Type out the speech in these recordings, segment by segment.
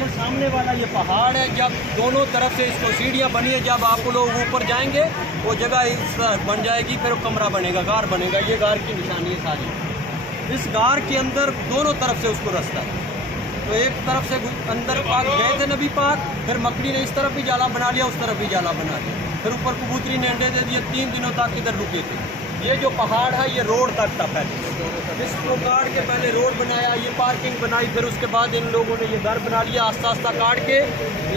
ये सामने वाला ये पहाड़ है, जब दोनों तरफ से इसको सीढ़ियाँ बनी है, जब आप लोग ऊपर जाएंगे वो जगह इस बन जाएगी, फिर वो कमरा बनेगा, गार बनेगा। ये गार की निशानी है सारी। इस गार के अंदर दोनों तरफ से उसको रास्ता है। तो एक तरफ से अंदर पाक गए थे नबी पाक, फिर मकड़ी ने इस तरफ भी जाला बना लिया, उस तरफ भी जाला बना लिया, फिर ऊपर कबूतरी ने अंडे दे दिए। 3 दिनों तक इधर रुके थे। ये जो पहाड़ है ये रोड तक था पहले, इसको काट के पहले रोड बनाया, ये पार्किंग बनाई, फिर उसके बाद इन लोगों ने ये घर बना लिया आस्ता आस्ता काट के।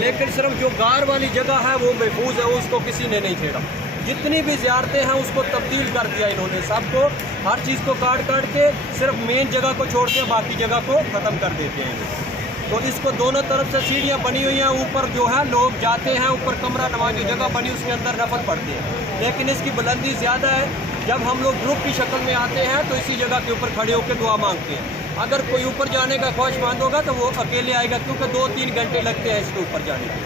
लेकिन सिर्फ जो गार वाली जगह है वो महफूज है, उसको किसी ने नहीं छेड़ा। जितनी भी ज़ियारतें हैं उसको तब्दील कर दिया इन्होंने, सबको हर चीज़ को काट के सिर्फ मेन जगह को छोड़ते हैं, बाकी जगह को ख़त्म कर देते हैं। तो इसको दोनों तरफ से सीढ़ियाँ बनी हुई हैं, ऊपर जो है लोग जाते हैं, ऊपर कमरा नमाज जो जगह बनी उसके अंदर नफल पढ़ते हैं। लेकिन इसकी बुलंदी ज़्यादा है। जब हम लोग ग्रुप की शक्ल में आते हैं तो इसी जगह के ऊपर खड़े होकर दुआ मांगते हैं। अगर कोई ऊपर जाने का ख्वाहिशमंद होगा तो वो अकेले आएगा, क्योंकि 2-3 घंटे लगते हैं इसके ऊपर जाने के।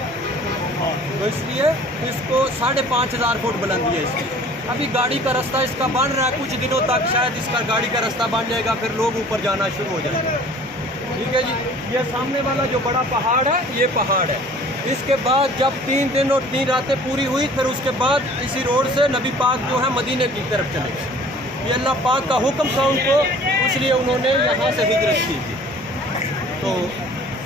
तो इसलिए इसको 5,500 फुट बुलंदी है इसकी। अभी गाड़ी का रास्ता इसका बन रहा है, कुछ दिनों तक शायद इसका गाड़ी का रास्ता बन जाएगा, फिर लोग ऊपर जाना शुरू हो जाएंगे। ठीक है जी। ये सामने वाला जो बड़ा पहाड़ है ये पहाड़ है। इसके बाद जब 3 दिन और 3 रातें पूरी हुई, फिर उसके बाद इसी रोड से नबी पाक जो है मदीने की तरफ चले गए। ये अल्लाह पाक का हुक्म था उनको, इसलिए उन्होंने यहाँ से हिजरत की थी। तो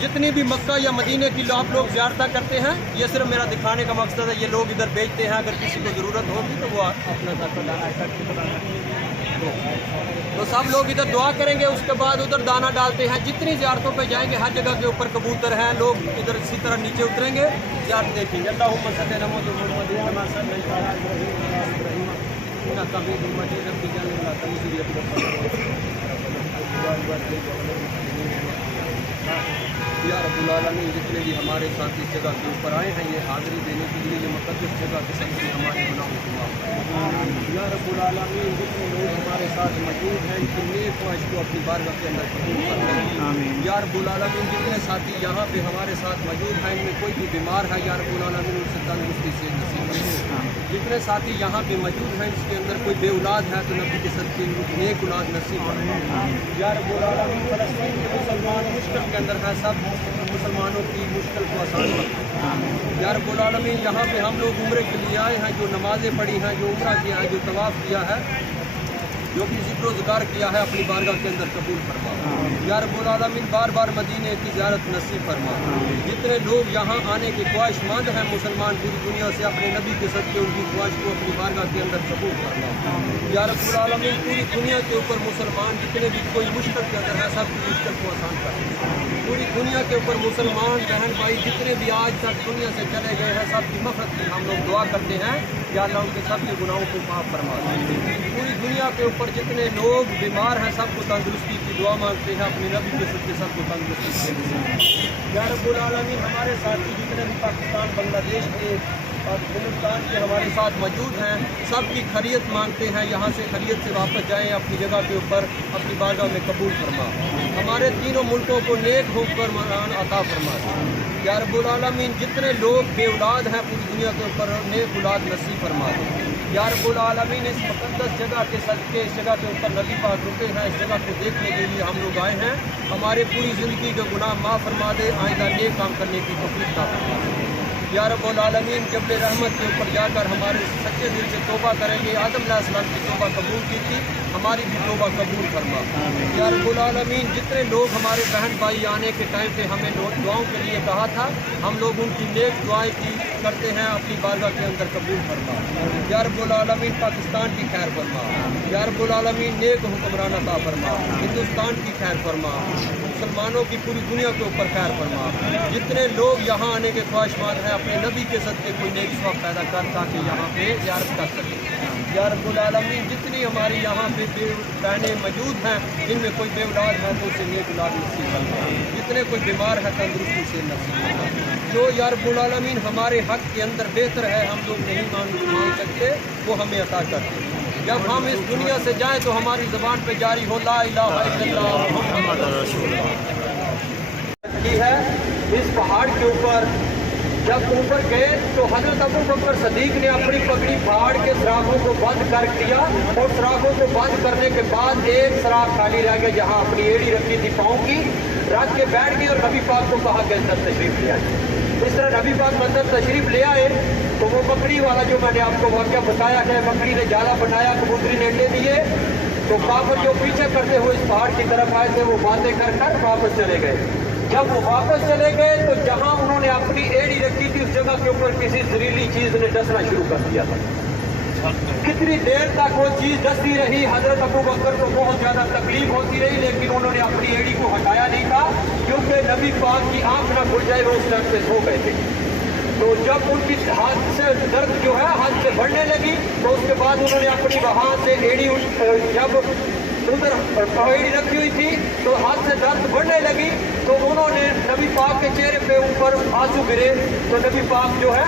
जितनी भी मक्का या मदीने की आप लोग ज़ियारत करते हैं, ये सिर्फ मेरा दिखाने का मकसद है। ये लोग इधर बेचते हैं, अगर किसी को ज़रूरत होगी तो वो अपना तो सब लोग इधर दुआ करेंगे, उसके बाद उधर दाना डालते हैं। जितनी ज़ियारतों पे जाएंगे हर जगह के ऊपर कबूतर हैं, लोग इधर इसी तरह नीचे उतरेंगे, ज़ियारत देखेंगे। अल्लाहुम्मा सल्ली अला मुहम्मद कमा सल्लैता अला इब्राहीम इन्नका हमीदुम मजीद। या रब्बुल आलमीन, जितने भी हमारे साथ इस जगह के ऊपर आए हैं, ये हाज़िरी देने के लिए, ये मुक़द्दस जगह के सबसे हमारे गुनाहों को माफ़ करें। या रब्बुल आलमीन, जितने लोग हमारे साथ मौजूद हैं इनकी नेक ख्वाहिश को अपनी बारगाह के अंदर कबूल फरमाएं। या रब्बुल आलमीन, जितने साथी यहाँ पे हमारे साथ मौजूद हैं, इनमें कोई भी बीमार है, या रब्बुल आलमीन उनसे तंदुरुस्ती से नसीब करें। जितने साथी यहाँ पे मौजूद हैं इसके अंदर कोई बेऔलाद है तो नबी के सदक़े नेक औलाद नसीब फरमाएं। या रब्बुल आलमीन, फ़लस्तीन के मुसलमान मुश्किल के अंदर हैं, सब मुसलमानों की मुश्किल को आसान करें। या रब्बुल आलमीन, यहाँ पे हम लोग उम्रे के लिए आए हैं, जो नमाज़ें पढ़ी हैं, जो उम्रा किया है, जो तवाफ़ किया है, जो कि ज़िक्र-ओ-ज़िकार किया है, अपनी बारगाह के अंदर कबूल फरमा। या रब्बुल आलमीन, बार बार मदीने की ज़ियारत नसीब फरमा। जितने लोग यहाँ आने के ख्वाहिशमंद हैं मुसलमान पूरी दुनिया से, अपने नबी के सदक़े उनकी ख्वाहिश को अपनी बारगाह के अंदर कबूल फरमा। या रब्बुल आलमीन, पूरी दुनिया के ऊपर मुसलमान जितने भी कोई मुश्किल के अंदर है, सब मुश्किल को आसान कर। पूरी दुनिया के ऊपर मुसलमान बहन भाई जितने भी आज तक दुनिया से चले गए हैं, सब की मग़फ़िरत की हम लोग दुआ करते हैं कि अल्लाह उनके सब के गुनाहों को माफ़ फरमा। पूरी दुनिया के ऊपर जितने लोग बीमार हैं, सबको तंदुरुस्ती की दुआ मांगते हैं, अपने नबी के सदक़े सबको तंदुरुस्ती देते। या रब्बुल आलमीन, हमारे साथी जितने भी पाकिस्तान, बांग्लादेश के और हिंदुस्तान के हमारे साथ मौजूद हैं, सब की खैरियत मांगते हैं, यहाँ से खैरियत से वापस जाएँ अपनी जगह के ऊपर, अपनी बारगाह में कबूल फरमा। हमारे तीनों मुल्कों को नेक हुक्मरान अता फरमा। या रब्बुल आलमीन, जितने लोग बेऔलाद हैं पूरी दुनिया के ऊपर नेक औलाद नसीब फरमा दो। या रब्बुल आलमीन, इस मुक़द्दस जगह के सदक़े इस जगह के ऊपर नबी पाक रुके हैं, इस जगह को देखने के लिए हम लोग आए हैं। हमारे पूरी ज़िंदगी के गुनाह माफ़ फरमा दे, आइंदा नेक काम करने की तौफ़ीक़ अता फरमा। या रब्बुल आलमीन, जबल रहमत के ऊपर जाकर हमारे सच्चे दिल से तौबा करेंगे। आदम अलैहिस्सलाम की तौबा कबूल की थी, हमारी भी तौबा कबूल फरमा। या रब्बुल आलमीन, जितने लोग हमारे बहन भाई आने के टाइम पे हमें दुआओं के लिए कहा था, हम लोग उनकी नेक दुआएं की करते हैं, अपनी बारगाह के अंदर कबूल फरमा। या रब्बुल आलमीन, पाकिस्तान की खैर फरमा। या रब्बुल आलमीन, नेक हुक्मरान अता फरमा। हिंदुस्तान की खैर फरमा, मुसलमानों की पूरी दुनिया के ऊपर खैर फरमा। जितने लोग यहाँ आने के ख्वाहिशमंद हैं, अपने नबी के सदक़े कोई नेक सवाब पैदा कर ताकि यहाँ पे ज़ियारत कर सकें। या रब्बुल आलमीन, जितनी हमारी यहाँ पे बहनें मौजूद हैं, जिनमें कोई बेऔलाद है तो उसे नेक औलाद नसीब फरमा। जितने कोई बीमार है तंदुरुस्ती से नसीब फरमा। जो या रब्बुल आलमीन हमारे हक़ के अंदर बेहतर है, हम लोग नहीं मांग सकते, वो हमें अता कर दे। जब हम इस दुनिया से जाएं तो हमारी ज़बान पे जारी हो ला इलाहा इल्लल्लाह मुहम्मद रसूलुल्लाह की है। इस पहाड़ के ऊपर जब ऊपर गए तो हज़रत अबू बकर सदीक ने अपनी पगड़ी फाड़ के सुराखों को बंद कर दिया, और सुराखों को बंद करने के बाद एक सुराख खाली रह गया जहाँ अपनी एड़ी रखी थी पाँव की। रख के बैठ गए और नबी पाक को कहा कि अंदर तशरीफ ले आए। इस तरह नबी पाक अंदर तशरीफ ले आए तो वो बकरी वाला जो मैंने आपको वाक़या बताया है, बकरी ने जाला बनाया, कबूतरी ने अंडे दिए, तो काफिर जो पीछे करते हुए इस पहाड़ की तरफ आए थे वो बातें कर कर वापस चले गए। जब वो वापस चले गए तो जहां उन्होंने अपनी एड़ी रखी थी उस जगह के ऊपर किसी जहरीली चीज ने डसना शुरू कर दिया था। कितनी देर तक वो चीज डसती रही, हजरत अबू बकर को बहुत ज्यादा तकलीफ होती रही, लेकिन उन्होंने अपनी एड़ी को हटाया नहीं था, क्योंकि नबी पाक की आंख न खुल जाए वो उस टाइम पे सो गए थे। तो जब उनकी हाथ से दर्द जो है हाथ से बढ़ने लगी तो उसके बाद उन्होंने अपनी वहां से एड़ी जब उधर एड़ी रखी हुई थी तो हाथ से दर्द बढ़ने लगी तो उन्होंने नबी पाक के चेहरे पे ऊपर आंसू गिरे। तो नबी पाक जो है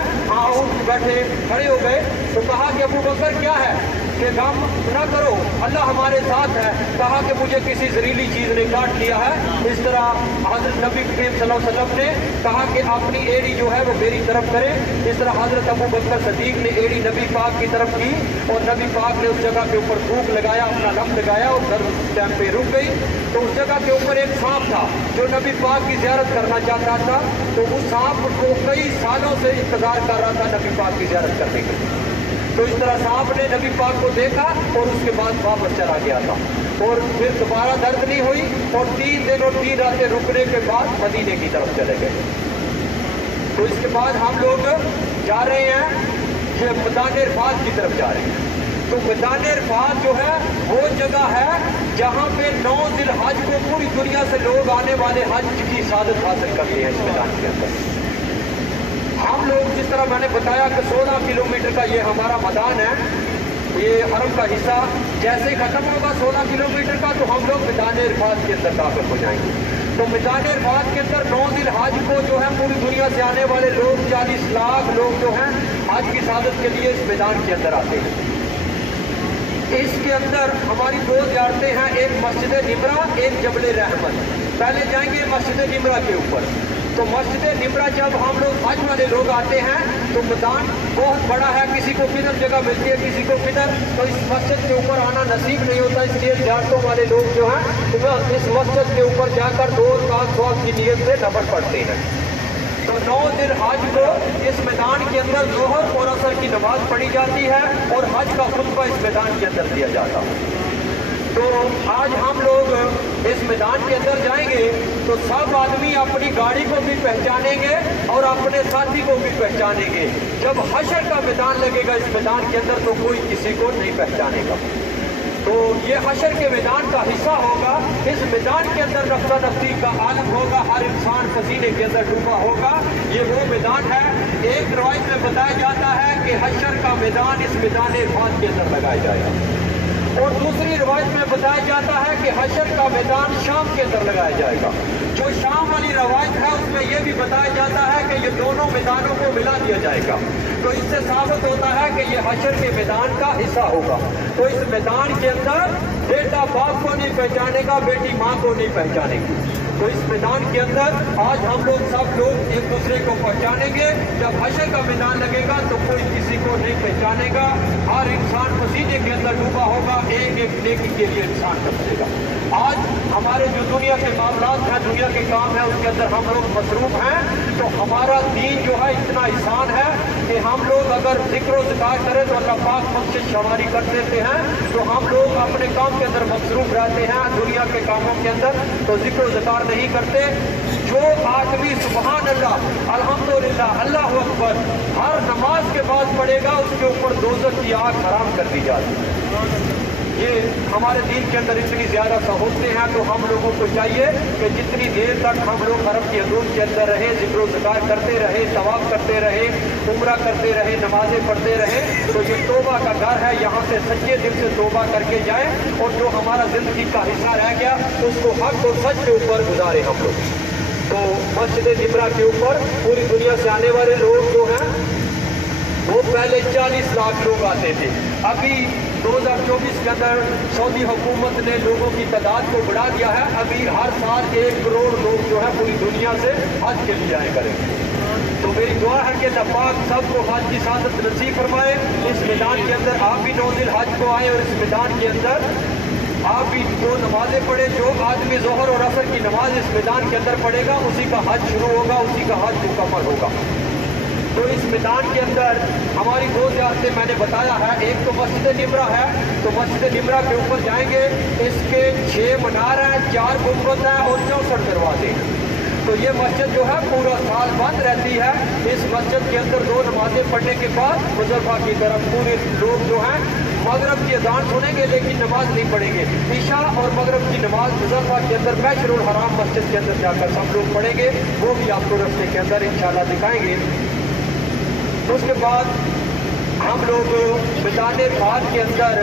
उठ बैठे, खड़े हो गए। तो कहा कि अबू बकर क्या है कि गम न करो, अल्लाह हमारे साथ है। कहा कि मुझे किसी जहरीली चीज ने काट लिया है। इस तरह हजरत नबी करीम सल्लल्लाहु अलैहि वसल्लम ने कहा कि अपनी एड़ी जो है वो मेरी तरफ करें। इस तरह हजरत अबू बकर सदीक ने एड़ी नबी पाक की तरफ की और नबी पाक ने उस जगह के ऊपर फूंक लगाया, अपना लफ्ज लगाया और दर्द उस टाइम पे रुक गई। तो उस जगह के ऊपर एक सांप था जो नबी पाक की ज़ियारत करना चाहता था, तो उस सांप को कई सालों से इंतजार कर रहा था नबी पाक की ज़ियारत करने के लिए। तो इस तरह सांप ने नबी पाक को देखा और उसके बाद वापस चला गया था और फिर दोबारा दर्द नहीं हुई और 3 दिन और 3 रातें रुकने के बाद मदीने की तरफ चले गए। तो इसके बाद हम लोग जा रहे हैं ये मैदान अरफात की तरफ जा रहे हैं। तो मैदान अरफात जो है वो जगह है जहाँ पे 9 ज़िलहज को पूरी दुनिया से लोग आने वाले हज की सादत हासिल करते हैं। इस मैदान के अंदर हम लोग जिस तरह मैंने बताया कि 16 किलोमीटर का ये हमारा मैदान है, ये हरम का हिस्सा जैसे ही खत्म होगा 16 किलोमीटर का तो हम लोग मैदान अरफात के अंदर दाखिल हो जाएंगे। तो मैदान अरफात के अंदर 9 ज़िलहज को जो है पूरी दुनिया से आने वाले लोग 40 लाख लोग जो हैं हज की सादत के लिए इस मैदान के अंदर आते हैं। इसके अंदर हमारी 2 ज़ियारतें हैं, एक मस्जिद निमरा, एक जबल रहमत। पहले जाएंगे मस्जिद निमरा के ऊपर। तो मस्जिद निमरा जब हम लोग हज वाले लोग आते हैं तो मैदान बहुत बड़ा है, किसी को किधर जगह मिलती है किसी को किधर, तो इस मस्जिद के ऊपर आना नसीब नहीं होता। इसलिए ज़ियारतों वाले लोग जो हैं वो इस मस्जिद के ऊपर जाकर 2 रकात सवाब की नीयत से नफल पढ़ते हैं। तो 9 ज़िलहज को इस मैदान के अंदर ज़ोहर और असर की नमाज पढ़ी जाती है और हज का खुतबा इस मैदान के अंदर दिया जाता है। तो आज हम लोग इस मैदान के अंदर जाएंगे तो सब आदमी अपनी गाड़ी को भी पहचानेंगे और अपने साथी को भी पहचानेंगे। जब हशर का मैदान लगेगा इस मैदान के अंदर तो कोई किसी को नहीं पहचानेगा। तो ये हशर के मैदान का हिस्सा होगा। इस मैदान के अंदर रफ्ता नफ्ती का आलम होगा, हर इंसान पसीने के अंदर डूबा होगा। ये वो मैदान है। एक रवायत में बताया जाता है कि हशर का मैदान इस मैदान अरफात के अंदर लगाया जाएगा और दूसरी रवायत में बताया जाता है कि हशर का मैदान शाम के अंदर लगाया जाएगा। जो शाम वाली रवायत है उसमें यह भी बताया जाता है कि ये दोनों मैदानों को मिला दिया जाएगा। तो इससे साबित होता है कि ये हशर के मैदान का हिस्सा होगा। तो इस मैदान के अंदर बेटा बाप को नहीं पहचानेगा, बेटी माँ को नहीं पहचानेगी। तो इस मैदान के अंदर आज हम लोग सब लोग एक दूसरे को पहचानेंगे। जब हशर का मैदान लगेगा तो कोई किसी को नहीं पहचानेगा, हर इंसान पसीने के अंदर डूबा होगा, एक एक नेकी के लिए इंसान बचेगा। आज हमारे जो दुनिया के मामलात हैं, दुनिया के काम है, उसके अंदर हम लोग मसरूफ हैं। तो हमारा दीन जो है इतना आसान है कि हम लोग अगर जिक्र ज़िकार करें तो अल्लाह पाक बख्शिश हमारी कर देते हैं। तो हम लोग अपने काम के अंदर मसरूफ रहते हैं, दुनिया के कामों के अंदर तो जिक्र ज़िकार नहीं करते। जो आदमी सुबहान अल्लाह, अल्हम्दुलिल्लाह, अल्लाह अकबर हर नमाज के बाद पढ़ेगा उसके ऊपर दोज़ख की आग हराम कर दी जाती है। ये हमारे दीन के अंदर इतनी ज़्यादा सहूलतें हैं। तो हम लोगों को चाहिए कि जितनी देर तक हम लोग हरम की हदूद के अंदर रहे, ज़िक्र ज़िकार करते रहे, तवाफ़ करते रहे, उम्रा करते रहे, नमाज़ें पढ़ते रहे, तो ये तौबा का घर है। यहाँ से सच्चे दिल से तौबा करके जाएं और जो हमारा ज़िंदगी का हिस्सा रह गया उसको हक और सच के ऊपर गुजारें हम लोग। तो मस्जिद निमरा के ऊपर पूरी दुनिया से आने वाले लोग जो हैं वो पहले 40 लाख लोग आते थे। अभी 2024 के अंदर सऊदी हुकूमत ने लोगों की तादाद को बढ़ा दिया है। अभी हर साल 1 करोड़ लोग जो है पूरी दुनिया से हज के लिए आए करेंगे। तो मेरी दुआ है कि अल्लाह पाक सबको हज की सादत नसीब फरमाए। इस मैदान के अंदर आप भी 9 ज़िलहज को आए और इस मैदान के अंदर आप भी 2 नमाजें पढ़े। जो आदमी ज़ोहर और असर की नमाज इस मैदान के अंदर पढ़ेगा उसी का हज शुरू होगा, उसी का हज मुकम्मल होगा। तो इस मैदान के अंदर हमारी 2 ज़ियारतें मैंने बताया है। एक तो मस्जिद निमरा है, तो मस्जिद निमरा के ऊपर जाएंगे, इसके 6 मीनार हैं, 4 गुंबद हैं और 64 दरवाजे हैं। तो ये मस्जिद जो है पूरा साल बंद रहती है। इस मस्जिद के अंदर 2 नमाजें पढ़ने के बाद मुजफ्फा की तरफ पूरे लोग जो हैं मगरब की अजान सुनेंगे लेकिन नमाज नहीं पढ़ेंगे। ईशा और मगरब की नमाज मुजफ्फा के अंदर बैशरुल हराम मस्जिद के अंदर जाकर सब लोग पढ़ेंगे, वो भी आपको रस्ते के अंदर इंशाल्लाह दिखाएंगे। उसके बाद हम लोग मैदान खाद के अंदर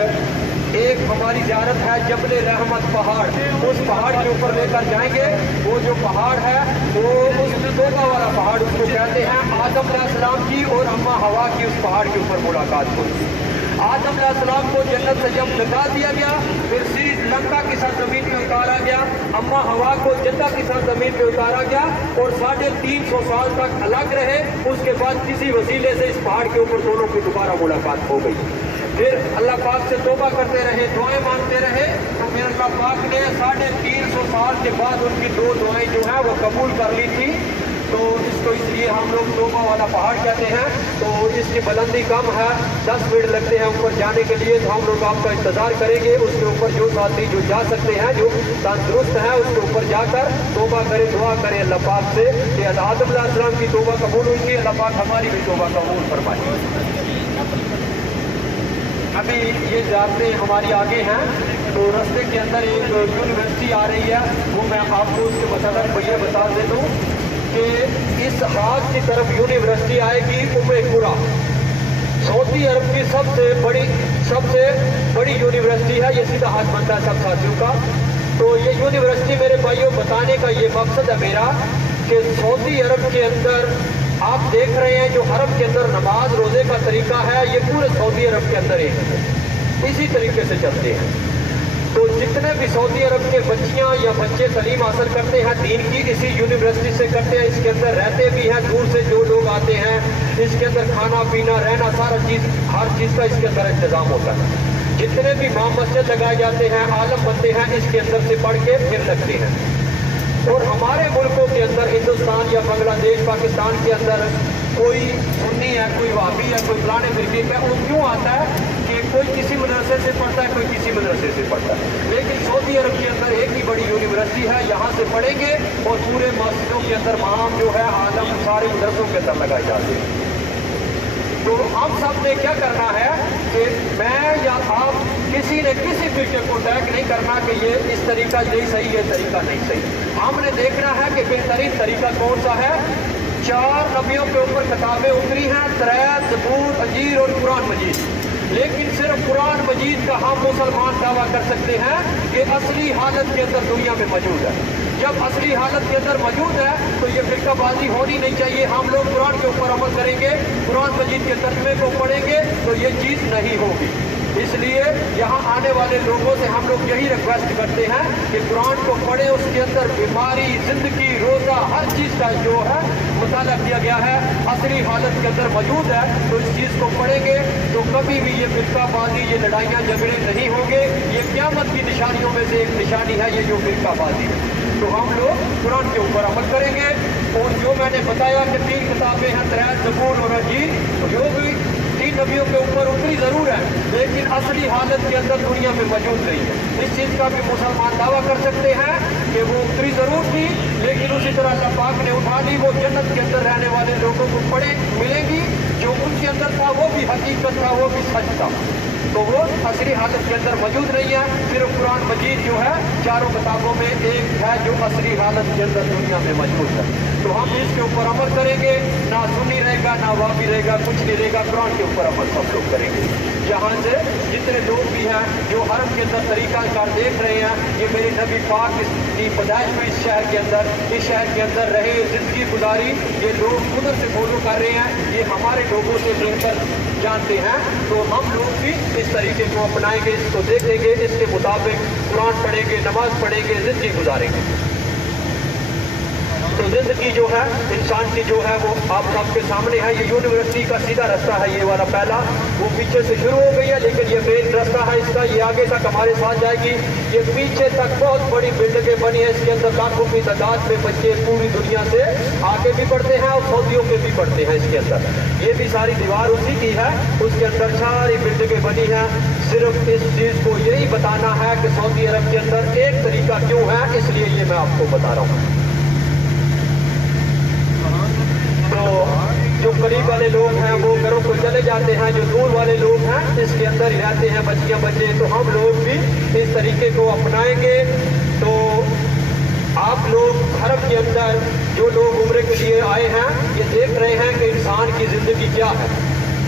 एक हमारी ज़ियारत है जबल रहमत पहाड़, उस पहाड़ के ऊपर लेकर जाएंगे। वो जो पहाड़ है वो उस तोबा वाला पहाड़ उसको कहते हैं। आदम अलैहिस्सलाम की और अम्मा हवा की उस पहाड़ के ऊपर मुलाकात हुई। आदम अलैहिस्सलाम को जन्नत से जब निकाल दिया गया, फिर श्रीलंका के साथ ज़मीन पे उतारा गया, अम्मा हवा को जद्दा के साथ ज़मीन पे उतारा गया और 350 साल तक अलग रहे। उसके बाद किसी वसीले से इस पहाड़ के ऊपर दोनों की दोबारा मुलाकात हो गई। फिर अल्लाह पाक से तौबा करते रहे, दुआएं मांगते रहे, तो फिर अल्लाह पाक ने 350 साल के बाद उनकी 2 दुआएं जो हैं वो कबूल कर ली थी। तो इसको इसलिए हम लोग तौबा वाला पहाड़ कहते हैं। तो इसकी बुलंदी कम है, 10 मिनट लगते हैं ऊपर जाने के लिए। तो हम लोग आपका इंतज़ार करेंगे। उसके ऊपर जो साथी जो जा सकते हैं, जो तंदुरुस्त है, उसके ऊपर जाकर तौबा करें, दुआ करें अल्लाह पाक से कि आदम अलैहिस्सलाम की तौबा कबूल हुई थी, अल्लाह पाक हमारी भी तौबा कबूल फरमाए। अभी ये जाते हमारी आगे हैं, तो रास्ते के अंदर एक यूनिवर्सिटी आ रही है, वो मैं आपको उसके बता दे दूँ कि इस हाथ की तरफ यूनिवर्सिटी आएगी उम्मे-ए-कुरा, सऊदी अरब की सबसे बड़ी यूनिवर्सिटी है। ये सीधा हाथ बनता है सब साथियों का। तो ये यूनिवर्सिटी मेरे भाइयों बताने का ये मकसद है मेरा कि सऊदी अरब के अंदर आप देख रहे हैं जो हरम के अंदर नमाज रोज़े का तरीका है, ये पूरे सऊदी अरब के अंदर इसी तरीके से चलते हैं। तो जितने भी सऊदी अरब के बच्चियां या बच्चे तालीम हासिल करते हैं दीन की, इसी यूनिवर्सिटी से करते हैं। इसके अंदर रहते भी हैं, दूर से जो लोग आते हैं, इसके अंदर खाना पीना रहना सारा चीज़, हर चीज़ का इसके अंदर इंतज़ाम होता है। जितने भी मां मस्जिद लगाए जाते हैं, आलम बनते हैं, इसके अंदर से पढ़ के फिर लगते हैं। और हमारे मुल्कों के अंदर हिंदुस्तान या बांग्लादेश पाकिस्तान के अंदर कोई सुन्नी है, कोई वहाबी है, कोई फलाने फिरके का, वो क्यों आता है कि कोई किसी मदरसे से पढ़ता है, कोई किसी मदरसे से पढ़ता है। लेकिन सऊदी अरब के अंदर एक ही बड़ी यूनिवर्सिटी है, यहाँ से पढ़ेंगे और पूरे मस्जिदों के अंदर माम जो है आलम सारे मदरसों के अंदर लगाए जाते हैं। तो हम सब ने क्या करना है कि मैं या आप किसी ने किसी फिक्र को टैग नहीं करना कि ये इस तरीका नहीं सही, ये तरीका नहीं सही। हमने देखना है कि बेहतरीन तरीका कौन सा है। 4 नबियों के ऊपर किताबें उतरी हैं, तौरात, ज़बूर, इंजील और कुरान मजीद। लेकिन सिर्फ कुरान मजीद का हम मुसलमान दावा कर सकते हैं कि असली हालत के अंदर दुनिया में मौजूद है। जब असली हालत के अंदर मौजूद है तो ये फिरकाबाजी होनी नहीं चाहिए। हम लोग कुरान के ऊपर अमल करेंगे, कुरान मजीद के तर्जुमे को पढ़ेंगे तो ये चीज़ नहीं होगी। इसलिए यहाँ आने वाले लोगों से हम लोग यही रिक्वेस्ट करते हैं कि कुरान को पढ़े, उसके अंदर बीमारी, जिंदगी, रोज़ा, हर चीज़ का जो है मुताला किया गया है, असली हालत के अंदर मौजूद है। तो इस चीज़ को पढ़ेंगे तो कभी भी ये फिरकाबाजी, ये लड़ाइयाँ झगड़े नहीं होंगे। ये क़यामत की निशानियों में से एक निशानी है ये जो फिरकाबाजी है। तो हम लोग कुरान के ऊपर अमल करेंगे। और जो मैंने बताया कि 3 किताबें हैं, तौरात, ज़बूर और इंजील, जो भी 3 नबियों के ऊपर उतरी ज़रूर है, लेकिन असली हालत के अंदर दुनिया में मौजूद नहीं है। इस चीज़ का भी मुसलमान दावा कर सकते हैं कि वो उतरी ज़रूर थी, लेकिन उसी तरह अल्लाह पाक ने उठा ली। वो जन्नत के अंदर रहने वाले लोगों को पढ़े मिलेंगी, जो उनके अंदर था वो भी हकीकत था, वो भी सच था। तो वो असली हालत के अंदर मौजूद नहीं है। सिर्फ कुरान मजीद जो है 4 किताबों में एक है जो असली हालत के अंदर दुनिया में मौजूद है। तो हम इसके ऊपर अमल करेंगे, ना सुन्नी रहेगा ना वाबी रहेगा, कुछ नहीं रहेगा, कुरान के ऊपर अमल सब लोग करेंगे। यहाँ से जितने लोग भी हैं जो हरम के अंदर तरीक़ाकार देख रहे हैं, ये मेरे नबी पाक की पैदाइश हुई इस शहर के अंदर, इस शहर के अंदर रहे, ज़िंदगी गुजारी, ये लोग उधर से फॉलो कर रहे हैं, ये हमारे लोगों से मिलकर जानते हैं। तो हम लोग भी इस तरीके को अपनाएंगे, इसको देखेंगे, इसके मुताबिक कुरान पढ़ेंगे, नमाज पढ़ेंगे, ज़िंदगी गुजारेंगे। तो जिंदगी जो है इंसान की जो है वो आप सबके सामने है। ये यूनिवर्सिटी का सीधा रास्ता है, ये वाला पहला, वो पीछे से शुरू हो गई है, लेकिन ये मेन रास्ता है इसका, ये आगे तक हमारे साथ जाएगी। ये पीछे तक बहुत बड़ी बिल्डिंगें बनी है, इसके अंदर लाखों की तादाद में बच्चे पूरी दुनिया से आगे भी पढ़ते हैं और सऊदियों के भी पढ़ते हैं इसके अंदर। ये भी सारी दीवार उसी की है, उसके अंदर सारी बिल्डिंगें बनी हैं। सिर्फ इस चीज को यही बताना है कि सऊदी अरब के अंदर एक तरीका क्यों है, इसलिए ये मैं आपको बता रहा हूँ। तो जो करीब वाले लोग हैं वो घरों को चले जाते हैं, जो दूर वाले लोग हैं इसके अंदर ही रहते हैं बच्चियां बच्चे, तो हम लोग भी इस तरीके को अपनाएंगे। तो आप लोग हरम के अंदर जो लोग उम्रे के लिए आए हैं, ये देख रहे हैं कि इंसान की जिंदगी क्या है।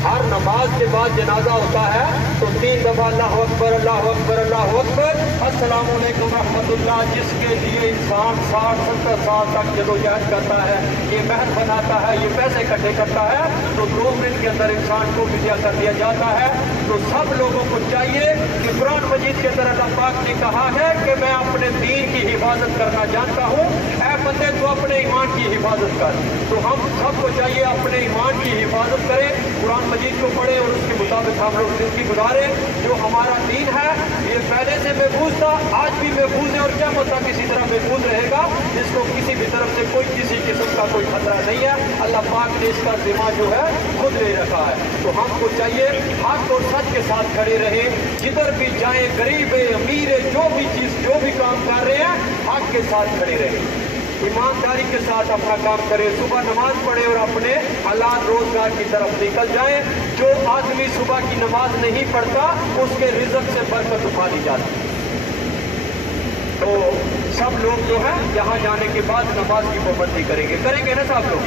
हर नमाज के बाद जनाजा होता है तो 3 दफा अल्लाह अकबर अल्लाह अकबर अल्लाह अकबर अस्सलामु अलैकुम रहमतुल्लाह, जिसके लिए इंसान 60-70 साल तक जदोजहद करता है, ये महल बनाता है, ये पैसे इकट्ठे करता है, तो 2 मिनट के अंदर इंसान को विजय कर दिया जाता है। तो सब लोगों को चाहिए कि कुरान मजीद के अंदर अल्लाह पाक ने कहा है कि मैं अपने दीन की हिफाजत करना जानता हूँ, ऐ बंदे तो अपने ईमान की हिफाजत कर। तो हम सबको चाहिए अपने ईमान की हिफाजत करें, कुरान मजीद को पढ़े और उसके मुताबिक हम लोग जिंदगी गुजारे। जो हमारा दीन है ये पहले से महफूज था, आज भी महफूज है और क्या मतलब किसी तरह महफूज रहेगा, इसको किसी भी तरफ से कोई किसी किस्म का कोई खतरा नहीं है। अल्लाह पाक ने इसका जिम्मा जो है खुद ले रखा है। तो हमको चाहिए हक और सच के साथ खड़े रहे, जिधर भी जाए, गरीब अमीर जो भी चीज जो भी काम कर रहे हैं हक के साथ खड़े रहे, ईमानदारी के साथ अपना काम करें, सुबह नमाज पढ़े और अपने हलाल रोजगार की तरफ निकल जाए। जो आदमी सुबह की नमाज नहीं पढ़ता उसके रिज़्क से बरकत उठा ली जाती। तो सब लोग जो है यहाँ जाने के बाद नमाज की पाबंदी करेंगे ना सब लोग।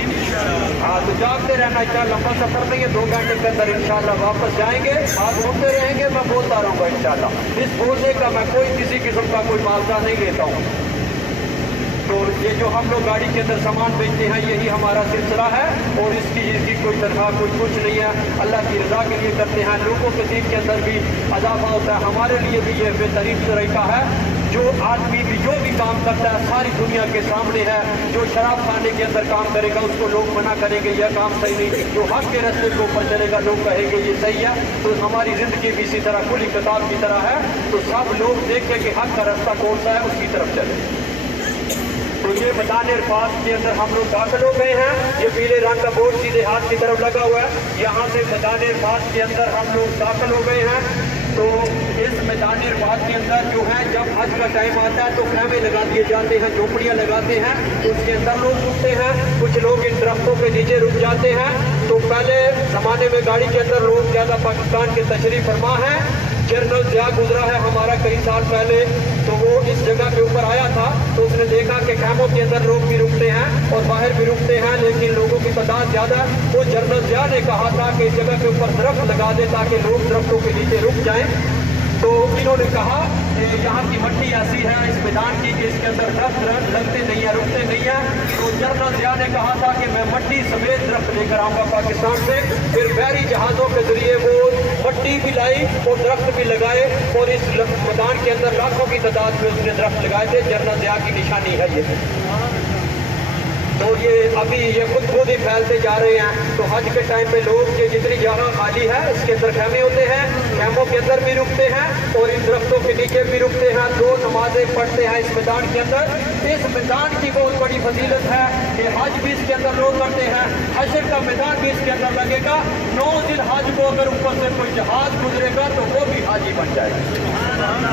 हाँ, तो जागते रहना, इतना लंबा सफर नहीं है, 2 घंटे के अंदर इंशाल्लाह वापस जाएंगे। आप घूमते रहेंगे, मैं बोलता रहूँगा इंशाल्लाह। इस बोलने का मैं कोई किसी किस्म का कोई मुआवजा नहीं लेता हूँ। तो ये जो हम लोग गाड़ी के अंदर सामान बेचते हैं यही हमारा सिलसिला है और इसकी कोई तनख्वाह कोई कुछ नहीं है, अल्लाह की रज़ा के लिए करते हैं। लोगों के दिल के अंदर भी अज़ाफ़ा होता है, हमारे लिए भी ये बेहतरीन तरीका है। जो आदमी भी जो भी काम करता है सारी दुनिया के सामने है। जो शराब खाने के अंदर काम करेगा उसको लोग मना करेंगे यह काम सही नहीं, जो हक के रास्ते के ऊपर चलेगा लोग कहेंगे ये सही है। तो हमारी ज़िंदगी भी इसी तरह खुली किताब की तरह है, तो सब लोग देखें कि हक का रास्ता कौन सा है उसकी तरफ चले। तो ये मैदान अरफात के अंदर हम लोग दाखिल हो गए हैं, ये पीले रंग का बोर्ड सीधे हाथ की तरफ लगा हुआ है, यहाँ से मैदान अरफात के अंदर हम लोग दाखिल हो गए हैं। तो इस मैदान अरफात के अंदर जो है जब हज का टाइम आता है तो खैमे लगा दिए जाते हैं, झोपड़ियाँ लगाते हैं, तो उसके अंदर लोग रुकते हैं। कुछ लोग इन दरख्तों के नीचे रुक जाते हैं। तो पहले ज़माने में गाड़ी के अंदर लोग ज़्यादा पाकिस्तान के तशरीफ़ फरमा है। जनरल ज़िया गुजरा है हमारा कई साल पहले, तो वो इस जगह के ऊपर आया था, तो उसने देखा कि खैमों के अंदर लोग भी रुकते हैं और बाहर भी रुकते हैं, लेकिन लोगों की तादाद ज़्यादा है। तो जनरल ज़िया ने कहा था कि इस जगह के ऊपर दरख्त लगा दे ताकि लोग दरख्तों के नीचे रुक जाएं। तो इन्होंने कहा कि यहाँ की मिट्टी ऐसी है इस मैदान की कि इसके अंदर दरख्त लगते नहीं है, रुकते नहीं है। तो जनरल ज़िया ने कहा था कि मैं मिट्टी समेत दरख्त लेकर आऊँगा पाकिस्तान से। फिर बहरी जहाज़ों के जरिए वो मिट्टी भी लाई और दरख्त भी लगाए और इस मैदान के अंदर लाखों की तादाद में उसने दरख्त लगाए थे। जनरल ज़िया की निशानी है ये। तो ये अभी ये खुद ही फैलते जा रहे हैं। तो हज के टाइम पे लोग ये जितनी जगह खाली है इसके अंदर खैमे होते हैं, खैमों के अंदर भी रुकते हैं और इन दरख्तों के नीचे भी रुकते हैं। 2 नमाजें पढ़ते हैं इस मैदान के अंदर। इस मैदान की बहुत बड़ी फजीलत है कि हज भी इसके अंदर लोग करते हैं, हशर का मैदान भी इसके अंदर लगेगा। 9 दिन हज को अगर ऊपर से कोई जहाज गुजरेगा तो वो भी हाजी बन जाएगा।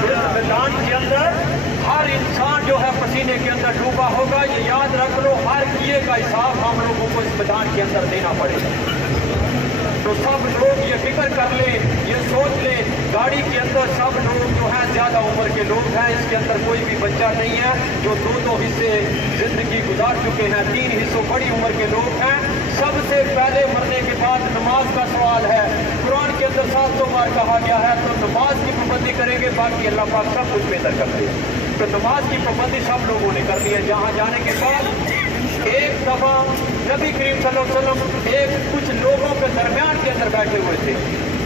इस मैदान के अंदर हर इंसान जो है पसीने के अंदर डूबा होगा, ये याद रख लो। हर किए का हिसाब हम लोगों को इस मैदान के अंदर देना पड़ेगा। तो सब लोग ये फिक्र कर लें, ये सोच लें, गाड़ी के अंदर सब लोग जो है ज़्यादा उम्र के लोग हैं, इसके अंदर कोई भी बच्चा नहीं है। जो 2 हिस्से ज़िंदगी गुजार चुके हैं, 3 हिस्सों बड़ी उम्र के लोग हैं। सबसे पहले मरने के बाद नमाज का सवाल है। कुरान के अंदर 700 बार कहा गया है, तो नमाज की पाबंदी करेंगे, बाकी अल्लाह पाक सब कुछ बेहतर करते हैं। तो नमाज की पाबंदी सब लोगों ने कर दी है। जहाँ जाने के बाद एक दफ़ा नबी करीम सल्लल्लाहु अलैहि वसल्लम कुछ लोगों के दरमियान के अंदर बैठे हुए थे।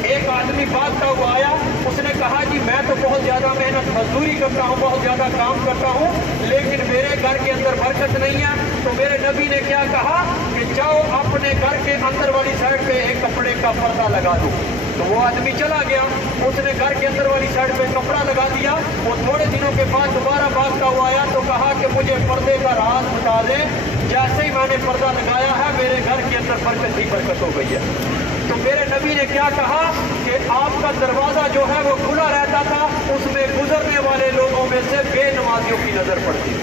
एक आदमी भागता हुआ आया, उसने कहा कि मैं तो बहुत ज़्यादा मेहनत मजदूरी करता हूँ, बहुत ज़्यादा काम करता हूँ, लेकिन मेरे घर के अंदर बरकत नहीं है। तो मेरे नबी ने क्या कहा कि जाओ अपने घर के अंदर वाली साइड पे एक कपड़े का पर्दा लगा दो। तो वो आदमी चला गया, उसने घर के अंदर वाली साइड पे कपड़ा लगा दिया। वो थोड़े दिनों के बाद दोबारा भागता हुआ आया तो कहा कि मुझे पर्दे का राज बता दें। जैसे ही मैंने पर्दा लगाया है मेरे घर के अंदर बरकत ही बरकत हो गई है। तो मेरे नबी ने क्या कहा कि आपका दरवाज़ा जो है वो खुला रहता था, उसमें गुजरने वाले लोगों में से बेनमाजियों की नज़र पड़ती।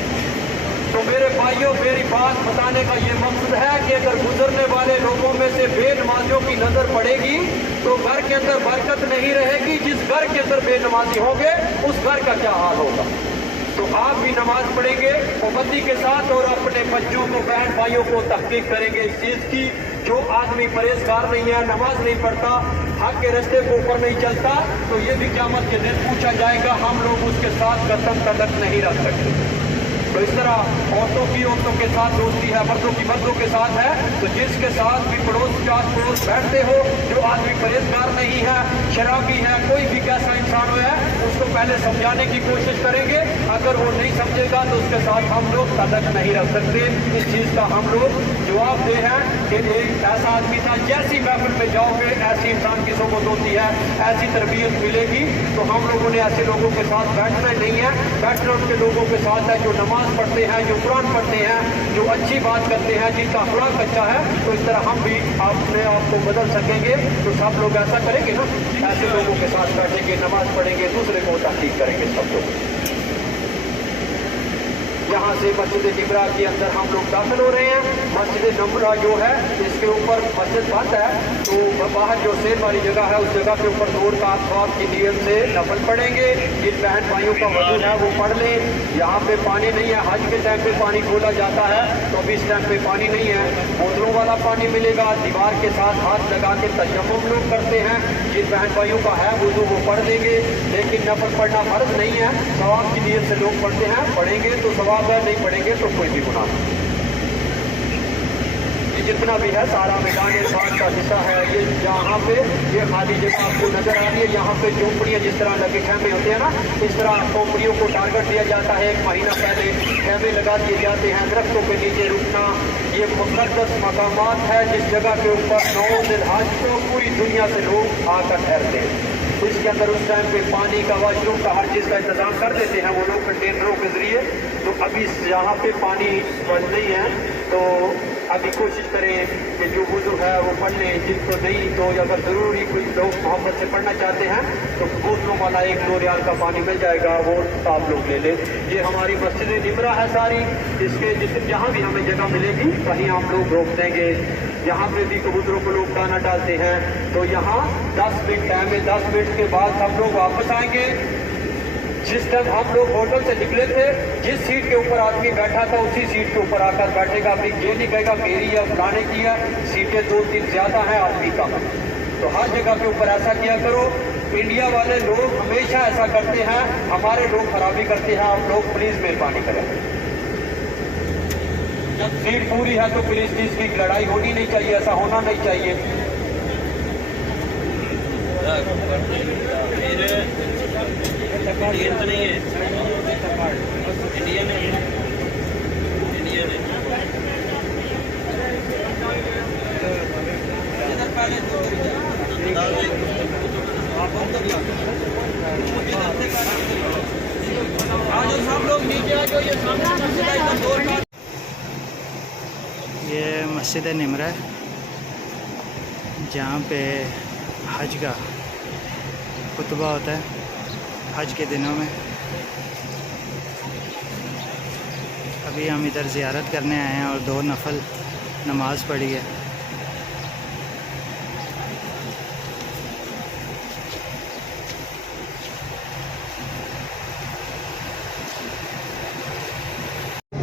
तो मेरे भाइयों, मेरी बात बताने का ये मकसद है कि अगर गुजरने वाले लोगों में से बेनमाजियों की नज़र पड़ेगी तो घर के अंदर बरकत नहीं रहेगी। जिस घर के अंदर बेनमाजी होंगे उस घर का क्या हाल होगा। तो आप भी नमाज पढ़ेंगे पाबंदी के साथ और अपने बच्चों को, बहन भाइयों को तहकीक करेंगे इस चीज़ की। जो आदमी परहेजगार नहीं है, नमाज नहीं पढ़ता, हक के रास्ते के ऊपर नहीं चलता, तो ये भी क़यामत के दिन पूछा जाएगा। हम लोग उसके साथ कदम तलक नहीं रख सकते। तो इस तरह औरतों की औरतों के साथ दोस्ती है, मर्दों की मर्दों के साथ है। तो जिसके साथ भी पड़ोस चार पड़ोस बैठते हो, जो आदमी परहेजगार नहीं है, शराबी है, कोई भी कैसा इंसान है, उसको पहले समझाने की कोशिश करेंगे। अगर वो नहीं समझेगा तो उसके साथ हम लोग तलक नहीं रख सकते। इस चीज़ का हम लोग जवाब दे हैं कि एक ऐसा आदमी था, जैसी महफिल में जाओगे ऐसी इंसान की सोबत होती है, ऐसी तरबियत मिलेगी। तो हम लोगों ने ऐसे लोगों के साथ बैठना नहीं है। बैठना उनके लोगों के साथ है जो नमाज पढ़ते हैं, जो कुरान पढ़ते हैं, जो अच्छी बात करते हैं, जिनका अखलाक अच्छा है। तो इस तरह हम भी अपने आप को बदल सकेंगे। तो सब लोग ऐसा करेंगे ना, ऐसे लोगों के साथ बैठेंगे, नमाज पढ़ेंगे, दूसरे को तहकीक करेंगे सब लोग। यहाँ से मस्जिद निमरा के अंदर हम लोग दाखिल हो रहे हैं। मस्जिद निमरा जो है इसके ऊपर मस्जिद बंद है, तो बाहर जो सेल वाली जगह है उस जगह के ऊपर जोर का अफवाब की नियत से नफल पढ़ेंगे। जिन बहन भाइयों का वजू है वो पढ़ लें। यहाँ पे पानी नहीं है, हज के टाइम पे पानी खोला जाता है, तो अभी इस टाइम पे पानी नहीं है। बोतलों वाला पानी मिलेगा। दीवार के साथ हाथ लगा के तयम्मुम लोग करते हैं। जिन बहन भाइयों का है वजू वो पढ़ लेंगे, लेकिन नफल पढ़ना फर्ज नहीं है, सवाब की नियत से लोग पढ़ते हैं। पढ़ेंगे तो सवाब है, नहीं पढ़ेंगे तो कोई भी गुनाह नहीं। ये जितना भी है सारा मैदान इरफान का हिस्सा है। ये यहाँ पे ये खाली जगह आपको नजर आ रही है। यहाँ पे झोंपड़ियाँ जिस तरह लगे खेमे होते हैं ना, इस तरह झोंपड़ियों को टारगेट दिया जाता है। 1 महीना पहले खेमे लगा दिए जाते हैं, दरख्तों के नीचे रुकना। ये मुक़द्दस मकामात है जिस जगह के ऊपर 9 ज़िलहज को पूरी दुनिया से लोग आकर ठहरते हैं। इसके अंदर उस टाइम पे पानी का, वाशरूम का, हर चीज़ का इंतजाम कर देते हैं वो लोग कंटेनरों के ज़रिए। तो अभी यहाँ पे पानी बंद नहीं है, तो अभी कोशिश करें कि जो बुजुर्ग है वो पढ़ लें। जिनको नहीं, तो अगर ज़रूरी कोई लोग मोहब्बत से पढ़ना चाहते हैं तो बोतलों वाला 1-2 रियाल का पानी मिल जाएगा, वो आप लोग ले लें। ये हमारी मस्जिद निमरा है सारी। इसके जहाँ भी हमें जगह मिलेगी वहीं हम लोग रोक देंगे। यहाँ पे भी कबूतरों को लोग दाना डालते हैं। तो यहाँ 10 मिनट टाइम है, 10 मिनट के बाद हम लोग वापस आएंगे। जिस टाइम हम लोग होटल से निकले थे, जिस सीट के ऊपर आदमी बैठा था उसी सीट के ऊपर आकर बैठेगा। अभी ये नहीं कहेगा मेरी या फलाने की है, सीटें 2-3 ज़्यादा हैं, आदमी कम है। तो हर जगह के ऊपर ऐसा किया करो। इंडिया वाले लोग हमेशा ऐसा करते हैं, हमारे लोग खराबी करते हैं। आप लोग प्लीज़ मेहरबानी करें। जब सीट पूरी है तो प्लीज़ चीज़ की लड़ाई होनी नहीं चाहिए, ऐसा होना नहीं चाहिए। इंडियन तो नहीं है, इंडियन है, इंडियन है। इधर पहले आज सब लोग नीचे आ जाओ। ये सामने ये मस्जिद निमरा है जहाँ पे हज का खुतबा होता है हज के दिनों में। अभी हम इधर ज़ियारत करने आए हैं और 2 नफल नमाज पढ़ी है।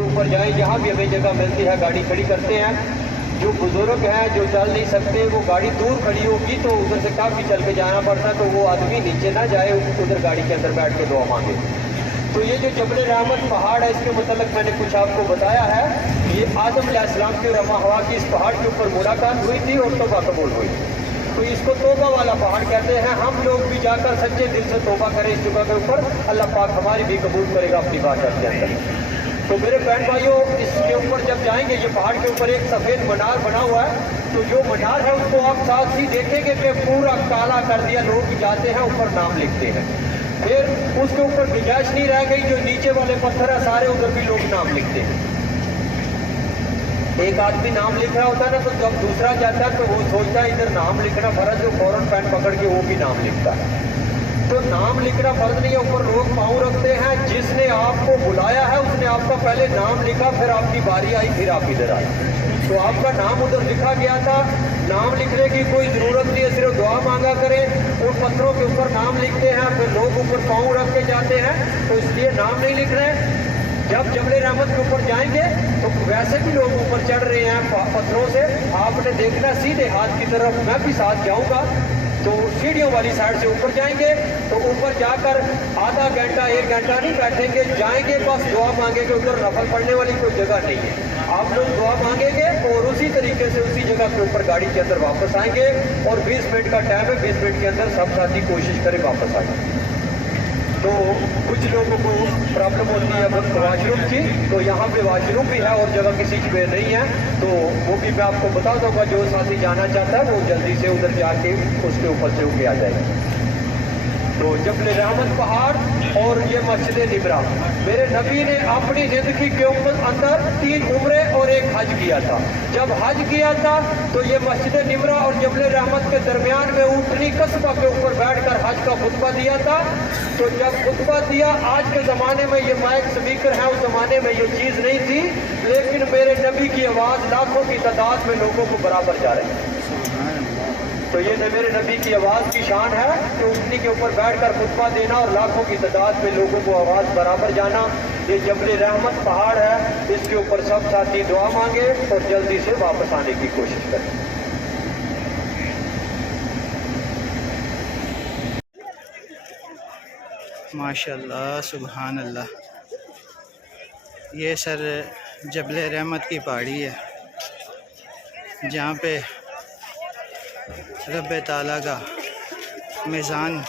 ऊपर जाएं, जहाँ भी हमें जगह मिलती है गाड़ी खड़ी करते हैं। जो बुजुर्ग हैं, जो चल नहीं सकते, वो गाड़ी दूर खड़ी होगी तो उधर से काफ़ी चल के जाना पड़ता है, तो वो आदमी नीचे ना जाए, उधर गाड़ी के अंदर बैठ के दुआ मांगे। तो ये जो जबल रहमत पहाड़ है, इसके मतलब मैंने कुछ आपको बताया है। ये आदम अलैहिस्सलाम के रमा हवा की इस पहाड़ के ऊपर मुलाकात हुई थी और तौबा कबूल हुई। तो इसको तौबा वाला पहाड़ कहते हैं। हम लोग भी जाकर सच्चे दिल से तौबा करें इस जगह के ऊपर, अल्लाह पाक हमारी भी कबूल करेगा अपनी बात के अंदर। तो मेरे बहन भाइयों, इसके ऊपर जब जाएंगे, ये पहाड़ के ऊपर एक सफ़ेद मीनार बना हुआ है, तो जो मीनार है उसको आप साथ ही देखेंगे कि पूरा काला कर दिया, लोग जाते हैं ऊपर नाम लिखते हैं। फिर उसके ऊपर गुंजाइश नहीं रह गई, जो नीचे वाले पत्थर है सारे उधर भी लोग नाम लिखते हैं। एक आदमी नाम लिख रहा होता है ना, तो जब दूसरा जाता है तो वो सोचता है इधर नाम लिखना फर्ज, जो फौरन पेन पकड़ के वो भी नाम लिखता है। तो नाम लिखना फर्ज नहीं है, ऊपर लोग पाँव रखते हैं। जिसने आपको बुलाया है उसने आपका पहले नाम लिखा, फिर आपकी बारी आई, फिर आप इधर आए। तो आपका नाम उधर लिखा गया था। नाम लिखने की कोई ज़रूरत नहीं है, सिर्फ दुआ मांगा करें। उन पत्थरों के ऊपर नाम लिखते हैं, फिर लोग ऊपर पाँव रख के जाते हैं, तो इसलिए नाम नहीं लिख रहे। जब जबल रहमत के ऊपर जाएंगे तो वैसे भी लोग ऊपर चढ़ रहे हैं पत्थरों से, आपने देखना सीधे हाथ की तरफ, मैं भी साथ जाऊंगा। तो सीढ़ियों वाली साइड से ऊपर जाएंगे, तो ऊपर जाकर आधा घंटा 1 घंटा नहीं बैठेंगे, जाएंगे बस दुआ मांगेंगे। उधर नफल पड़ने वाली कोई जगह नहीं है, आप लोग दुआ मांगेंगे और उसी तरीके से उसी जगह के ऊपर गाड़ी के अंदर वापस आएंगे। और 20 मिनट का टाइम है, 20 मिनट के अंदर सब साथी कोशिश करें वापस आए। तो कुछ लोगों को प्रॉब्लम होती है वाशरूम की, तो यहाँ पे वाशरूम भी है और जगह किसी पे नहीं है, तो वो भी मैं आपको बता दूंगा। जो साथी जाना चाहता है वो जल्दी से उधर जाके उसके ऊपर से होके आ जाएगा। तो जबल रहमत पहाड़ और ये मस्जिद निमरा, मेरे नबी ने अपनी ज़िंदगी के अंदर 3 उम्रे और 1 हज किया था। जब हज किया था तो ये मस्जिद निमरा और जबल रहमत के दरमियान में ऊँटनी कस्बा के ऊपर बैठकर हज का खुतबा दिया था। तो जब खुतबा दिया, आज के ज़माने में ये माइक स्पीकर है, उस ज़माने में ये चीज़ नहीं थी, लेकिन मेरे नबी की आवाज़ लाखों की तादाद में लोगों को बराबर जा रही है। तो ये मेरे नबी की आवाज़ की शान है कि ऊँटनी के ऊपर बैठकर खुतबा देना और लाखों की तादाद में लोगों को आवाज़ बराबर जाना। ये जबल रहमत पहाड़ है, इसके ऊपर सब साथी दुआ मांगे और जल्दी से वापस आने की कोशिश करें। माशाल्लाह, सुभान अल्लाह। ये सर जबल रहमत की पहाड़ी है, जहाँ पे रब ताला का मीज़ान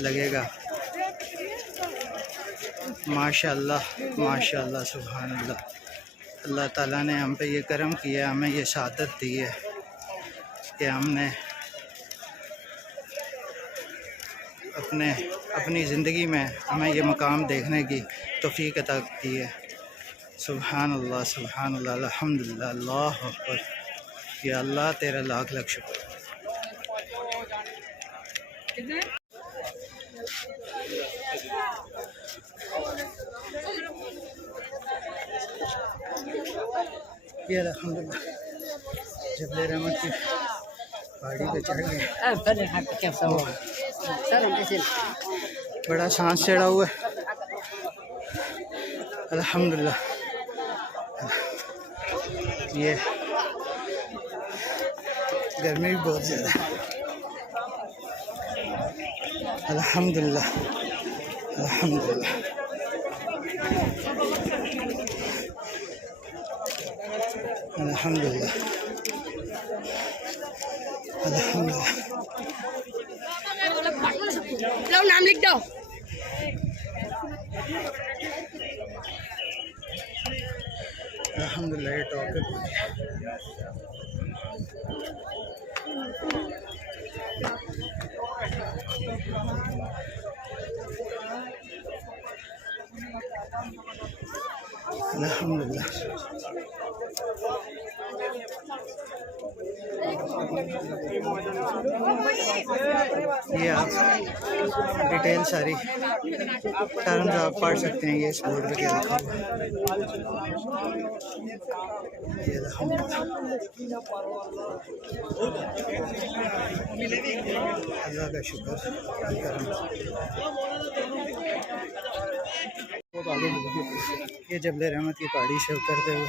लगेगा। माशाल्लाह माशाल्लाह, सुभान अल्लाह। अल्लाह ताला ने हम पे ये करम किया, हमें ये सादत दी है कि हमने अपनी ज़िंदगी में हमें ये मकाम देखने की तौफ़ीक अता की है। सुभान अल्लाह सुभान अल्लाह, अल्हम्दुलिल्लाह, अल्लाह अकबर। या अल्लाह तेरा लाख लाख शुक्र। ये अल्हम्दुलिल्लाह जबल रहमत की पहाड़ी पे चढ़ गए। बड़ा सांस चढ़ा हुआ है, अल्हम्दुलिल्लाह। ये गर्मी भी बहुत ज़्यादा है, अल्हम्दुलिल्लाह अल्हम्दुलिल्लाह। अल्हम्दुलिल्लाह अल्हम्दुलिल्लाह। नाम लिख दो। अल्हम्दुलिल्लाह, ये टॉपिक हो गया। अल्हम्दुलिल्लाह। ये आप डिटेल सारी टर्म्स आप पढ़ सकते हैं, ये इस बोर्ड पे क्या लिखा हुआ है। ये अल्लाह का शुक्र करम। ये जबल रहमत की पहाड़ी से उतरते हुए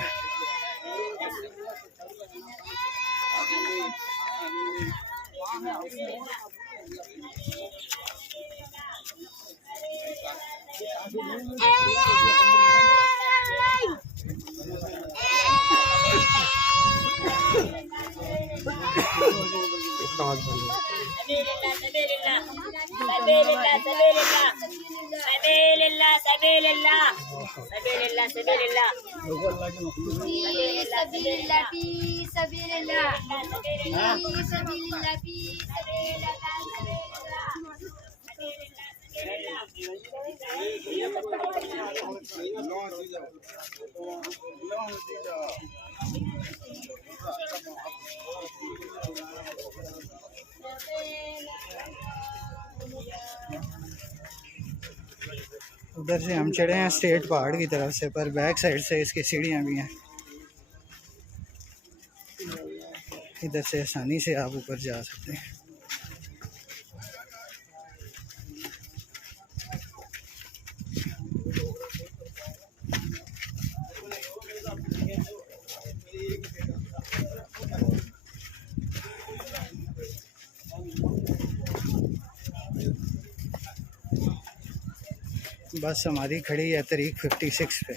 نماز پڑھ لیں. ادھر سے ہم چڑھے ہیں اسٹیٹ پہاڑ کی طرف سے، پر بیک سائڈ سے اس کی سیڑھیاں بھی ہیں، ادھر سے آسانی سے آپ اوپر جا سکتے ہیں. بس ہماری کھڑی ہے طریق 56 پہ،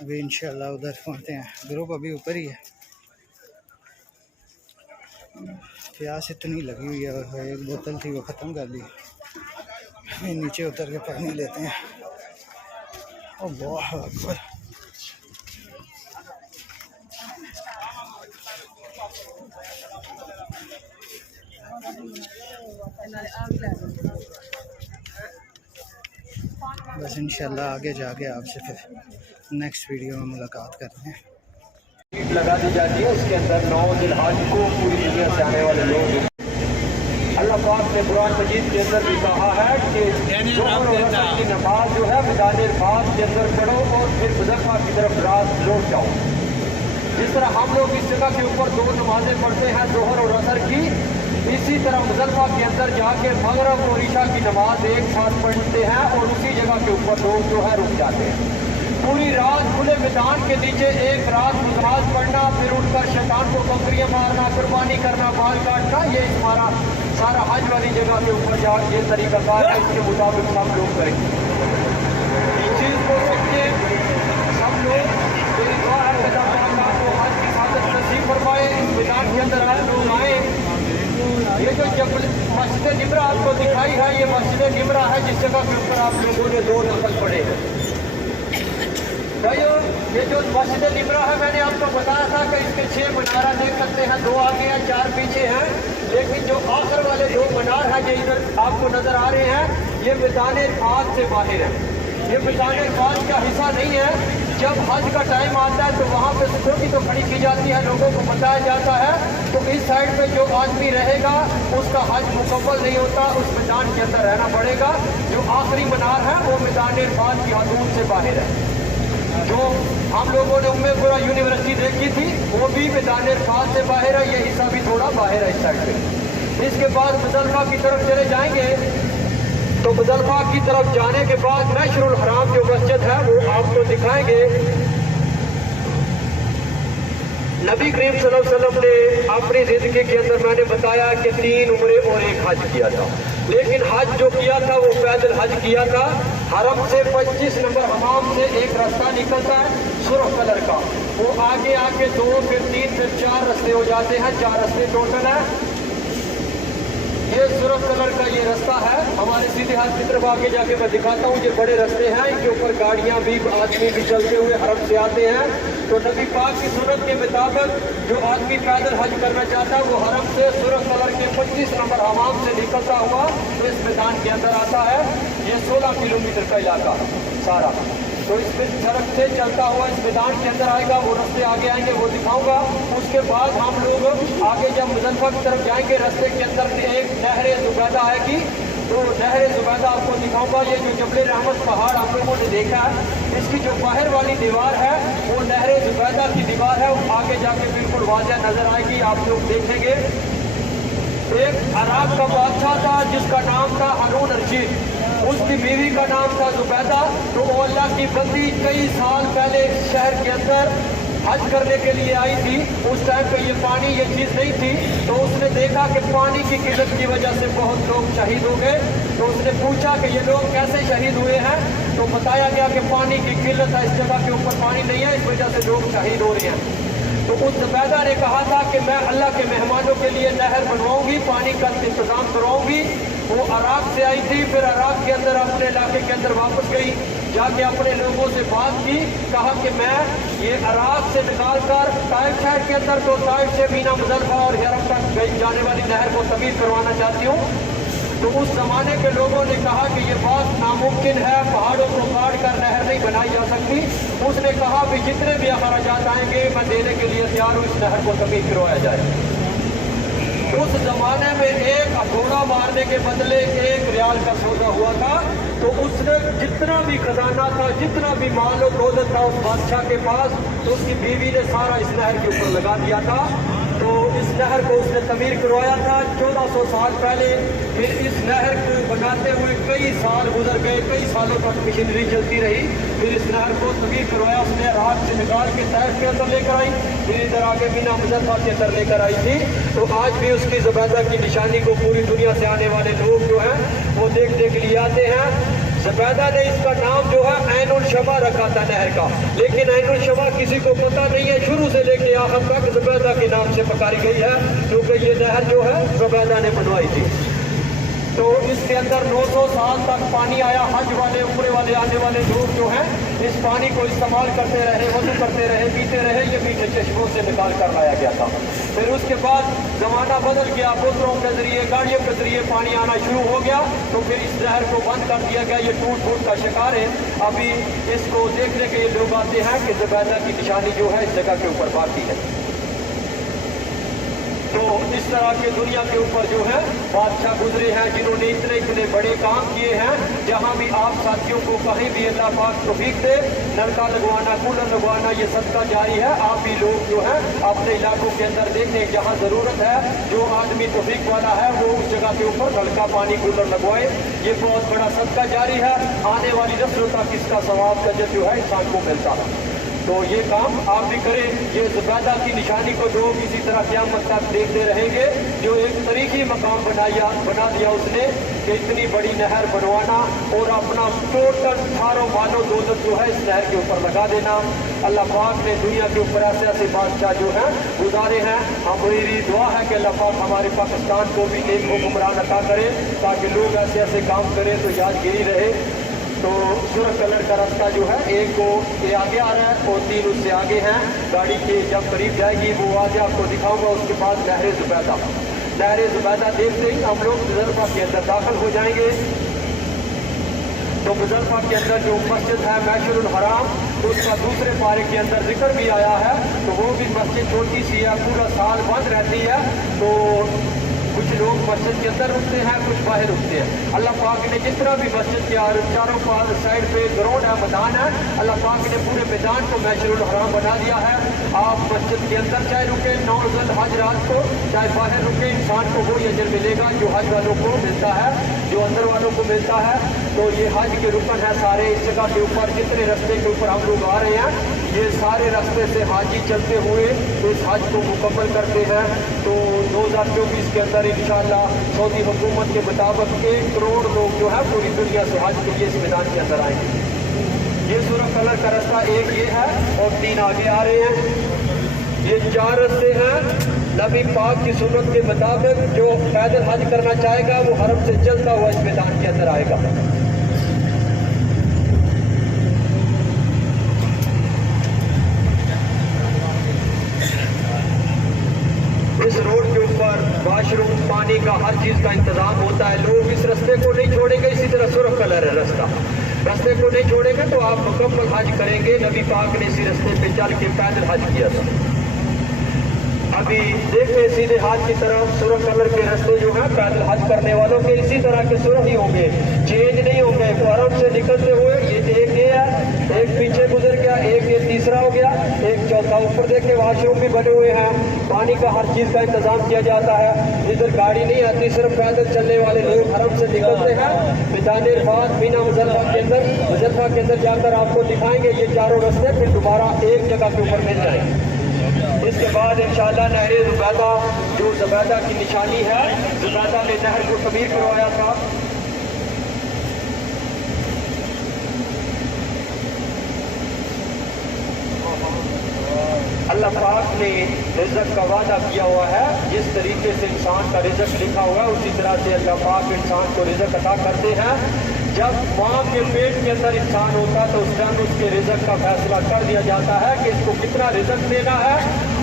ابھی انشاءاللہ ادھر پہنچتے ہیں. گروپ ابھی اوپر ہی ہے. پیاس اتنی لگی ہوئی ہے، ایک بوتل تھی وہ ختم کر دی. نیچے اتر کے پانی لیتے ہیں. اللہ اکبر. بس انشاءاللہ آگے جا کے آپ سے پھر نیکسٹ ویڈیو میں ملاقات کرتے ہیں. لگا دی جاتی ہے، اس کے اندر 9 ذی الحج کو پوری دنیا سے آنے والے لوگ، اللہ پاک نے قرآن مجید کے اندر بھی کہا ہے کہ ظہر اور عصر کی نماز جو ہے میدان عرفات کے اندر پڑھو اور پھر مزدلفہ کی طرف رات لوٹ جاؤ. جس طرح ہم لوگ اس جگہ کے اوپر 2 نمازیں پڑھتے ہیں ظہر اور عصر کی، اسی طرح مزدلفہ کے اندر جا کے مغرب اور عشاء کی نماز ایک ساتھ پڑھتے ہیں اور اسی جگہ کے اوپر لوگ جو ہے رک جاتے ہیں. پوری رات کھلے میدان کے نیچے ایک رات نماز پڑھنا، پھر اٹھ کر شیطان کو بکریاں مارنا، قربانی کرنا، بال کاٹنا، یہ ہمارا سارا حج والی جگہ کے اوپر جا یہ طریقہ کار ہے. اس کے مطابق ہم لوگ کریں گے. اس چیز کو سمجھے سب لوگ. میری دعا ہے کہ اللہ کو حج کی سعادت نصیب فرمائے. اس میدان کے اندر آئے لوگ آئیں. یہ جو مسجد نمرہ آپ کو دکھائی ہے، یہ مسجد نمرہ ہے جس جگہ کے اوپر آپ لوگوں نے 2 نفل پڑھے ہیں. یہ جو مسجد نمرہ ہے، میں نے آپ کو بتایا تھا کہ اس کے 6 منارہ دیکھ سکتے ہیں، 2 آگے ہیں 4 پیچھے ہیں، لیکن جو آخر والے 2 منار ہیں جو ادھر آپ کو نظر آ رہے ہیں، یہ میدان عرفات سے باہر ہے. یہ میدان عرفات کا حصہ نہیں ہے. جب حج کا ٹائم آتا ہے تو وہاں پہ سیکورٹی تو کھڑی کی جاتی ہے، لوگوں کو بتایا جاتا ہے تو اس سائڈ پہ جو آدمی رہے گا اس کا حج مکمل نہیں ہوتا، اس میدان کے اندر رہنا پڑے گا. جو آخری منار ہے وہ میدان عرفات کی حدود سے باہر ہے. جو ہم لوگوں نے پورا یونیورسٹی دیکھی تھی وہ بھی میدان عرفات سے باہر ہے. یہ حصہ بھی تھوڑا باہر ہے اس سائڈ پہ. اس کے بعد مزدلفہ کی طرف چلے جائیں گے تو مزدلفہ کی طرف جانے کے بعد مشعر الحرام جو مسجد ہے وہ آپ کو دکھائیں گے. نبی کریم صلی اللہ علیہ وسلم نے اپنی زندگی کے اندر میں نے بتایا کہ 3 عمرے اور 1 حج کیا تھا، لیکن حج جو کیا تھا وہ پیدل حج کیا تھا. حرم سے 25 نمبر حمام سے ایک راستہ نکلتا ہے سرخ کلر کا، وہ آگے آ کے 2 پھر 3 پھر 4 راستے ہو جاتے ہیں. 4 راستے ٹوٹل ہے. یہ سرخ کلر کا یہ راستہ ہے. ہمارے سیدھے ہاتھ کی طرف آگے جا کے میں دکھاتا ہوں. یہ بڑے راستے ہیں، ان کے اوپر گاڑیاں بھی آدمی بھی چلتے ہوئے حرم سے آتے ہیں. تو نبی پاک کی سنت کے مطابق جو آدمی پیدل حج کرنا چاہتا ہے وہ حرم سے سرخ کلر کے 25 نمبر حمام سے نکلتا ہوا تو اس میدان کے اندر آتا ہے. یہ 16 کلومیٹر کا علاقہ سارا. تو اس پہ سڑک سے چلتا ہوا اس میدان کے اندر آئے گا. وہ راستے آگے آئیں گے وہ دکھاؤں گا. اس کے بعد ہم لوگ آگے جب مزدلفہ کی طرف جائیں گے راستے کے اندر ایک نہر زبیدہ آئے گی تو نہر زبیدہ آپ کو دکھاؤں گا. یہ جو جبل رحمت پہاڑ آپ لوگوں نے دیکھا ہے اس کی جو باہر والی دیوار ہے وہ نہر زبیدہ کی دیوار ہے. وہ آگے جا کے بالکل واضح نظر آئے گی. آپ لوگ دیکھیں گے ایک عراق کا بادشاہ تھا جس کا نام تھا ہارون الرشید. اس کی بیوی کا نام تھا زبیدہ. تو وہ اللہ کی بندی کئی سال پہلے شہر کے اندر حج کرنے کے لیے آئی تھی. اس ٹائم پہ یہ پانی یہ چیز نہیں تھی تو اس نے دیکھا کہ پانی کی قلت کی وجہ سے بہت لوگ شہید ہو گئے. تو اس نے پوچھا کہ یہ لوگ کیسے شہید ہوئے ہیں تو بتایا گیا کہ پانی کی قلت ہے، اس جگہ کے اوپر پانی نہیں ہے، اس وجہ سے لوگ شہید ہو رہے ہیں. तो उस ज़ुबैदा ने कहा था कि मैं अल्लाह के मेहमानों के लिए नहर बनवाऊंगी, पानी का इंतज़ाम करवाऊंगी। वो अराक से आई थी, फिर अराक के अंदर अपने इलाके के अंदर वापस गई, जाके अपने लोगों से बात की, कहा कि मैं ये अराक से निकाल कर ताइफ शहर के अंदर, तो ताइफ से मीना मुज़ल्लिफ़ा और हरम तक जाने वाली नहर को तमीर करवाना चाहती हूँ। तो उस ज़माने के लोगों ने कहा कि ये बात नामुमकिन है, पहाड़ों को काट कर नहर नहीं बनाई जा सकती। उसने कहा कि जितने भी अखराजात आएंगे मैं देने के लिए तैयार हूँ, इस नहर को तमीर करवाया जाए। उस ज़माने में एक घोड़ा मारने के बदले 1 रियाल का सौदा हुआ था। तो उसने जितना भी खजाना था, जितना भी माल और दौलत था उस बादशाह के पास, तो उसकी बीवी ने सारा इस नहर के ऊपर लगा दिया था। तो इस नहर को उसने तमीर करवाया था 1400 साल पहले। फिर इस नहर को बनाते हुए कई साल गुजर गए, कई सालों तक मशीनरी चलती रही। फिर इस नहर को तमीर करवाया उसने, रात से निकाल के ताइफ के अंदर लेकर आई, फिर इधर आगे मीना मुज़ल्लिफ़ा के अंदर लेकर आई थी। तो आज भी उसकी ज़ुबैदा की निशानी को पूरी दुनिया से आने वाले लोग जो हैं वो देखने के लिए आते हैं। ज़ुबैदा ने इसका नाम जो है ऐनुल शमा रखा था नहर का, लेकिन ऐनुल शमा किसी को पता नहीं है, शुरू से लेके आखिर तक ज़ुबैदा के नाम से पुकारी गई है, क्योंकि ये नहर जो है ज़ुबैदा ने बनवाई थी। तो इसके अंदर 900 साल तक पानी आया। हज वाले, उम्रे वाले आने वाले लोग जो हैं इस पानी को इस्तेमाल करते रहे, वज़ू करते रहे, पीते रहे। ये मीठे चश्मों से निकाल कर लाया गया था। फिर उसके बाद ज़माना बदल गया, मोटरों के ज़रिए, गाड़ियों के ज़रिए पानी आना शुरू हो गया। तो फिर इस नहर को बंद कर दिया गया। ये टूट फूट का शिकार है। अभी इसको देखने के लिए लोग आते हैं कि ज़ुबैदा की निशानी जो है इस जगह के ऊपर बाकी है। तो इस तरह के दुनिया के ऊपर जो है बादशाह गुजरे हैं, जिन्होंने इतने इतने बड़े काम किए हैं। जहाँ भी आप साथियों को कहीं भी अल्लाह पाक तौफीक दे, नलका लगवाना, कूलर लगवाना, ये सदका जारी है। आप भी लोग जो है अपने इलाकों के अंदर देखें, जहाँ ज़रूरत है, जो आदमी तौफीक वाला है वो उस जगह के ऊपर नलका, पानी, कूलर लगवाए। ये बहुत बड़ा सदका जारी है। आने वाली नस्लों तक इसका सवाब का जो है इंसान को मिलता है। तो ये काम आप भी करें। ये ज़ुबैदा की निशानी को लोग इसी तरह क़यामत तक देखते रहेंगे। जो एक तारीखी मकाम बना दिया उसने कि इतनी बड़ी नहर बनवाना और अपना टोटल सारों मालो दौलत जो है इस नहर के ऊपर लगा देना। अल्लाह पाक ने दुनिया के ऊपर ऐसे ऐसे बादशाह जो हैं गुजारे हैं। हमारी दुआ है कि अल्लाह पाक हमारे पाकिस्तान को भी एक हुक्मरान अता करे, ताकि लोग ऐसे ऐसे काम करें तो यादगिरी रहे। तो सुरख कलर का रास्ता जो है, एक को ये आगे आ रहा है और 3 उससे आगे हैं। गाड़ी के जब करीब जाएगी वो आगे आपको दिखाऊंगा। उसके बाद नहर ज़ुबैदा, नहर ज़ुबैदा देखते ही हम लोग मुज़ल्लिफ़ा के अंदर दाखिल हो जाएंगे। तो मुज़ल्लिफ़ा के अंदर जो मस्जिद है मशअरुल हराम, तो उसका दूसरे पारे के अंदर जिक्र भी आया है। तो वो भी मस्जिद छोटी सी है, पूरा साल बंद रहती है। तो कुछ लोग मस्जिद के अंदर रुकते हैं, कुछ बाहर रुकते हैं। अल्लाह पाक ने जितना भी मस्जिद के चारों पास साइड पे ग्राउंड है, मैदान है, अल्लाह पाक ने पूरे मैदान को मशअरुल हराम बना दिया है। आप मस्जिद के अंदर चाहे रुके 9 ज़ुल हज रात को, चाहे बाहर रुके, इंसान को वही अजर मिलेगा जो हज वालों को मिलता है, जो अंदर वालों को मिलता है। तो ये हज के रुकन है सारे इस जगह के ऊपर। जितने रास्ते के ऊपर हम लोग आ रहे हैं, ये सारे रास्ते से हाजी चलते हुए इस हज को मुकम्मल करते हैं। तो 2024 के अंदर इंशाअल्लाह सऊदी हुकूमत के मुताबिक 1 करोड़ लोग जो है पूरी दुनिया से हज के लिए इस मैदान के अंदर आएंगे। ये सुरख कलर का रास्ता एक ये है और 3 आगे आ रहे हैं। ये 4 रास्ते हैं। नबी पाक की सुन्नत के मुताबिक जो पैदल हज करना चाहेगा वो हरम से चलता हुआ इस मैदान के अंदर आएगा। इस रोड के ऊपर वाशरूम, पानी का, हर चीज़ का इंतजाम होता है। लोग इस रास्ते को नहीं छोड़ेंगे। इसी तरह सुरख कलर है रास्ते को नहीं छोड़ेंगे तो आप मुकम्मल हज करेंगे। नबी पाक ने इसी रास्ते पे चल के पैदल हज किया था। अभी देखें सीधे हाथ की तरफ सुरख कलर के रास्ते जो हैं पैदल हज करने वालों के इसी तरह के सुरख ही होंगे, चेंज नहीं होंगे। फॉरम से निकलते हुए एक ये है, एक पीछे गुजर गया, एक ये तीसरा हो गया, एक चौथा। ऊपर देखे वाशरूम भी बने हुए हैं, पानी का हर चीज़ का इंतजाम किया जाता है। इधर गाड़ी नहीं आती, सिर्फ पैदल चलने वाले लोग हरम से निकलते हैं। मैदान अरफात मीना मुज़ल्लिफ़ा के अंदर जाकर आपको दिखाएंगे ये चारों रास्ते, फिर दोबारा एक जगह के ऊपर मिल जाएंगे। इसके बाद इंशाअल्लाह नहर ज़ुबैदा, जो ज़ुबैदा की निशानी है, ज़ुबैदा ने नहर को तमीर करवाया था। اللہ پاک نے رزق کا وعدہ کیا ہوا ہے. جس طریقے سے انسان کا رزق لکھا ہوا ہے اسی طرح سے اللہ پاک انسان کو رزق عطا کرتے ہیں. جب ماں کے پیٹ کے اندر انسان ہوتا ہے تو اس ٹائم اس کے رزق کا فیصلہ کر دیا جاتا ہے کہ اس کو کتنا رزق دینا ہے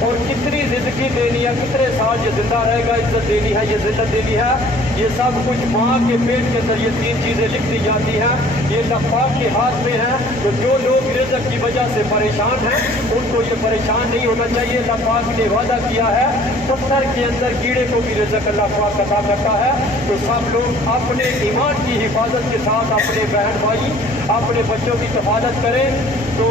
اور کتنی زندگی دینی ہے, کتنے سال یہ زندہ رہے گا, عزت دینی ہے, یہ ذلت دینی ہے. یہ سب کچھ ماں کے پیٹ کے اندر یہ 3 چیزیں لکھ دی جاتی ہیں. یہ اللہ پاک کے ہاتھ میں ہے. تو جو لوگ رزق کی وجہ سے پریشان ہیں ان کو یہ پریشان نہیں ہونا چاہیے. اللہ پاک نے وعدہ کیا ہے پتھر کے اندر کیڑے کو بھی رزق اللہ پاک عطا کرتا ہے. تو سب لوگ اپنے ایمان کی حفاظت کے ساتھ اپنے بہن بھائی اپنے بچوں کی حفاظت کریں. تو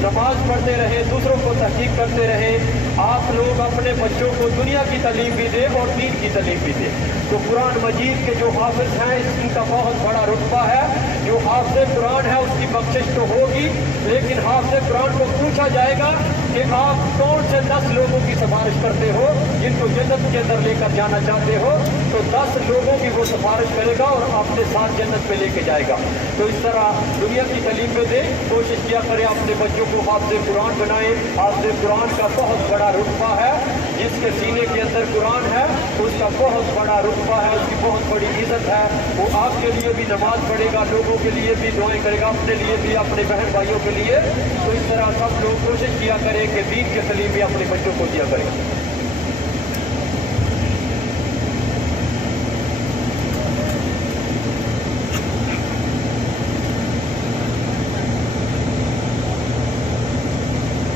نماز پڑھتے رہیں, دوسروں کو تحقیق کرتے رہیں. آپ لوگ اپنے بچوں کو دنیا کی تعلیم بھی دیں اور دین کی تعلیم بھی دیں. تو قرآن مجید کے جو حافظ ہیں ان کا بہت بڑا رتبہ ہے. جو حافظ قرآن ہے اس کی بخشش تو ہوگی, لیکن حافظ قرآن کو پوچھا جائے گا کہ آپ کون سے 10 لوگوں کی سفارش کرتے ہو جن کو جنت کے اندر لے کر جانا چاہتے ہو. تو 10 لوگوں کی وہ سفارش کرے گا اور اپنے ساتھ جنت میں لے کے جائے گا. تو اس طرح دنیا کی تعلیم میں دیں, کوشش کیا کریں اپنے بچوں کو حافظ قرآن بنائیں. حافظ قرآن کا بہت بڑا رتبہ ہے. جس کے سینے کے اندر قرآن ہے اس کا بہت بڑا رتبہ ہے, اس کی بہت بڑی عزت ہے. وہ آپ کے لیے بھی نماز پڑھے گا, لوگوں کے لیے بھی دعائیں کرے گا, اپنے لیے بھی اپنے بہن بھائیوں کے لیے. تو اس طرح سب لوگ کوشش کیا کریں کہ دین کی تعلیم بھی اپنے بچوں کو دیا کریں.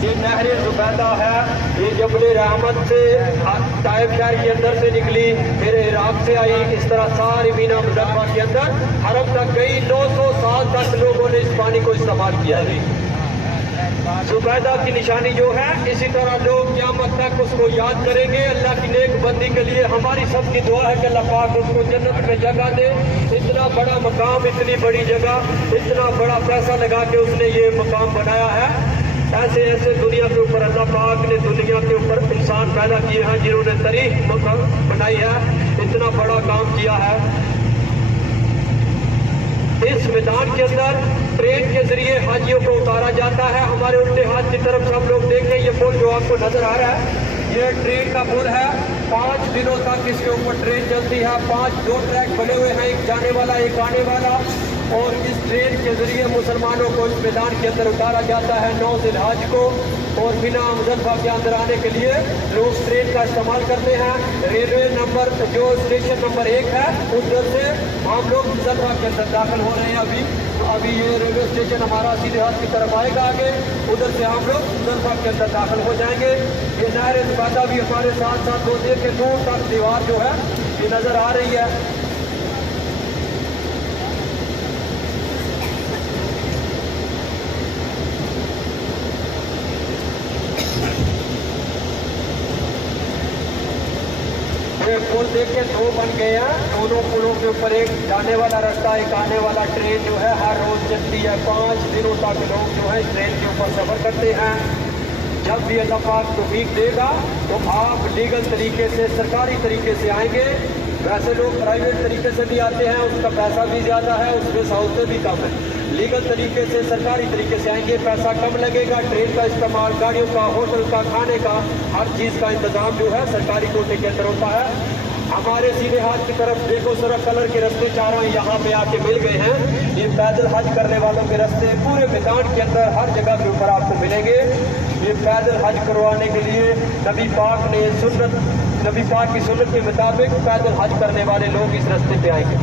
یہ نہر زبیدہ ہے, یہ جبل رحمت سے طائف شہر کے اندر سے نکلی, پھر عراق سے آئی, اس طرح ساری مینا مزدلفہ کے اندر حرم تک گئی. 900 سال تک لوگوں نے اس پانی کو استعمال کیا ہے. زبیدہ کی نشانی جو ہے اسی طرح لوگ قیامت تک اس کو یاد کریں گے. اللہ کی نیک بندی کے لیے ہماری سب کی دعا ہے کہ اللہ پاک اس کو جنت میں جگہ دے. اتنا بڑا مقام, اتنی بڑی جگہ, اتنا بڑا پیسہ لگا کے اس نے یہ مقام بنایا ہے. ایسے ایسے دنیا کے اوپر اللہ پاک نے دنیا کے اوپر انسان پیدا کیے ہیں جنہوں نے تاریخ بنائی ہے, اتنا بڑا کام کیا ہے. اس میدان کے اندر ٹرین کے ذریعے حاجیوں کو اتارا جاتا ہے. ہمارے الٹے ہاتھ کی طرف سب لوگ دیکھیں, یہ پل جو آپ کو نظر آ رہا ہے یہ ٹرین کا پل ہے. 5 دنوں تک اس کے اوپر ٹرین چلتی ہے. 2 ٹریک بنے ہوئے ہیں, ایک جانے والا ایک آنے والا. اور اس ٹرین کے ذریعے مسلمانوں کو اس میدان کے اندر اتارا جاتا ہے 9 ذی الحج کو. اور مینا مزدلفہ کے اندر آنے کے لیے لوگ ٹرین کا استعمال کرتے ہیں. ریلوے نمبر جو اسٹیشن نمبر 1 ہے ادھر سے ہم لوگ مزدلفہ کے اندر داخل ہو رہے ہیں. ابھی یہ ریلوے اسٹیشن ہمارا سیدھے ہاتھ کی طرف آئے گا آگے, ادھر سے ہم لوگ مزدلفہ کے اندر داخل ہو جائیں گے. یہ نہر زبیدہ بھی ہمارے ساتھ ساتھ ہوتے کہ دور تک دیوار جو ہے یہ نظر آ رہی ہے. پل دیکھ کے 2 بن گئے ہیں. دونوں پلوں کے اوپر ایک جانے والا راستہ, ایک آنے والا. ٹرین جو ہے ہر روز چلتی ہے. 5 دنوں تک لوگ جو ہے ٹرین کے اوپر سفر کرتے ہیں. جب بھی اللہ پاک توفیق دے گا تو آپ لیگل طریقے سے, سرکاری طریقے سے آئیں گے. ویسے لوگ پرائیویٹ طریقے سے بھی آتے ہیں, اس کا پیسہ بھی زیادہ ہے, اس میں سہولتیں بھی کم ہیں. لیگل طریقے سے, سرکاری طریقے سے آئیں گے, پیسہ کم لگے گا. ٹرین کا استعمال, گاڑیوں کا, ہوٹل کا, کھانے کا, ہر چیز کا انتظام جو ہے سرکاری کوٹے کے اندر ہوتا ہے. ہمارے سیدھے ہاتھ کی طرف دیکھو سرخ کلر کے رستے چاروں یہاں پہ آ کے مل گئے ہیں. یہ پیدل حج کرنے والوں کے رستے پورے میدان کے اندر ہر جگہ کے اوپر آپ کو ملیں گے. یہ پیدل حج کروانے کے لیے نبی پاک کی سنت کے مطابق پیدل حج کرنے والے لوگ اس رستے پہ آئیں گے.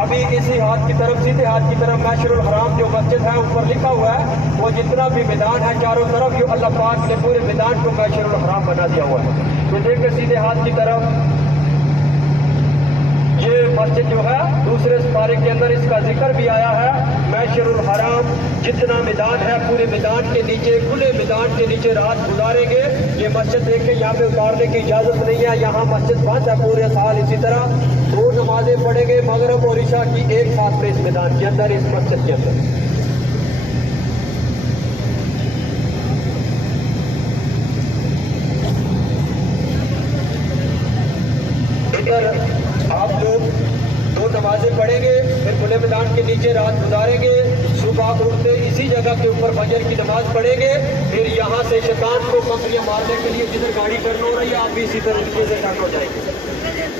ابھی اسی ہاتھ کی طرف, سیدھے ہاتھ کی طرف مشعر الحرام جو مسجد ہے اوپر لکھا ہوا ہے, وہ جتنا بھی میدان ہے چاروں طرف یہ اللہ پاک نے پورے میدان کو مشعر الحرام بنا دیا ہوا ہے. یہ دیکھیں سیدھے ہاتھ کی طرف یہ مسجد جو ہے دوسرے سپارے کے اندر اس کا ذکر بھی آیا ہے. مشعر الحرام جتنا میدان ہے پورے میدان کے نیچے, کھلے میدان کے نیچے رات گزاریں گے. یہ مسجد دیکھیں یہاں پہ اتارنے کی اجازت نہیں ہے, یہاں مسجد بند ہے پورے سال. اسی طرح 2 نمازیں پڑھیں گے مغرب اور عشاء کی ایک ساتھ میں اس میدان کے اندر, اس مسجد کے اندر. ادھر آپ لوگ 2 نمازیں پڑھیں گے, پھر کھلے میدان کے نیچے رات گزاریں گے. सुबह उठते इसी जगह के ऊपर फजर की नमाज पढ़ेंगे, फिर यहाँ से शैतान को कंकरियाँ मारने के लिए जिधर गाड़ी टर्न हो रही है आप भी इसी तरीके से टर्न हो जाएंगे।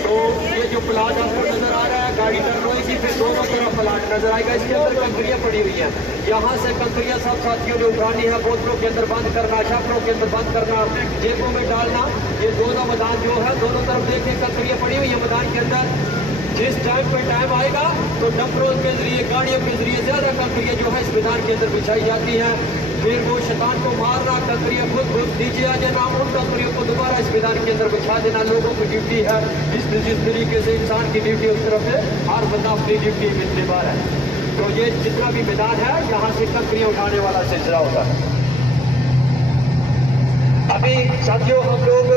तो ये जो प्लाट आपको नजर आ रहा है, गाड़ी टर्न होगी, फिर दोनों तरफ प्लाट नजर आएगा, इसके अंदर कंकरियाँ पड़ी हुई हैं। यहाँ से कंकरियाँ सब साथियों ने उठानी है, बोतलों के अंदर बंद करना, छापरों के अंदर बंद करना, जेबों में डालना। ये दोनों मैदान जो है दोनों तरफ देखें कंकरियाँ पड़ी हुई है मैदान के अंदर। जिस टाइम पे टाइम आएगा तो डंपरों के जरिए, गाड़ियों के जरिए ज़्यादा कंकरियाँ जो है इस मैदान के अंदर बिछाई जाती हैं। फिर वो शैतान को मारना, कंकरियाँ खुद नीचे आ जाना, उन कंकरियों को दोबारा इस मैदान के अंदर बिछा देना लोगों की ड्यूटी है। जिस तरीके से इंसान की ड्यूटी उस तरफ से हर बंदा अपनी ड्यूटी में निभा रहा है। तो ये जितना भी मैदान है यहाँ से कंकरियाँ उठाने वाला सिलसिला होता है। अभी साथियों हम लोग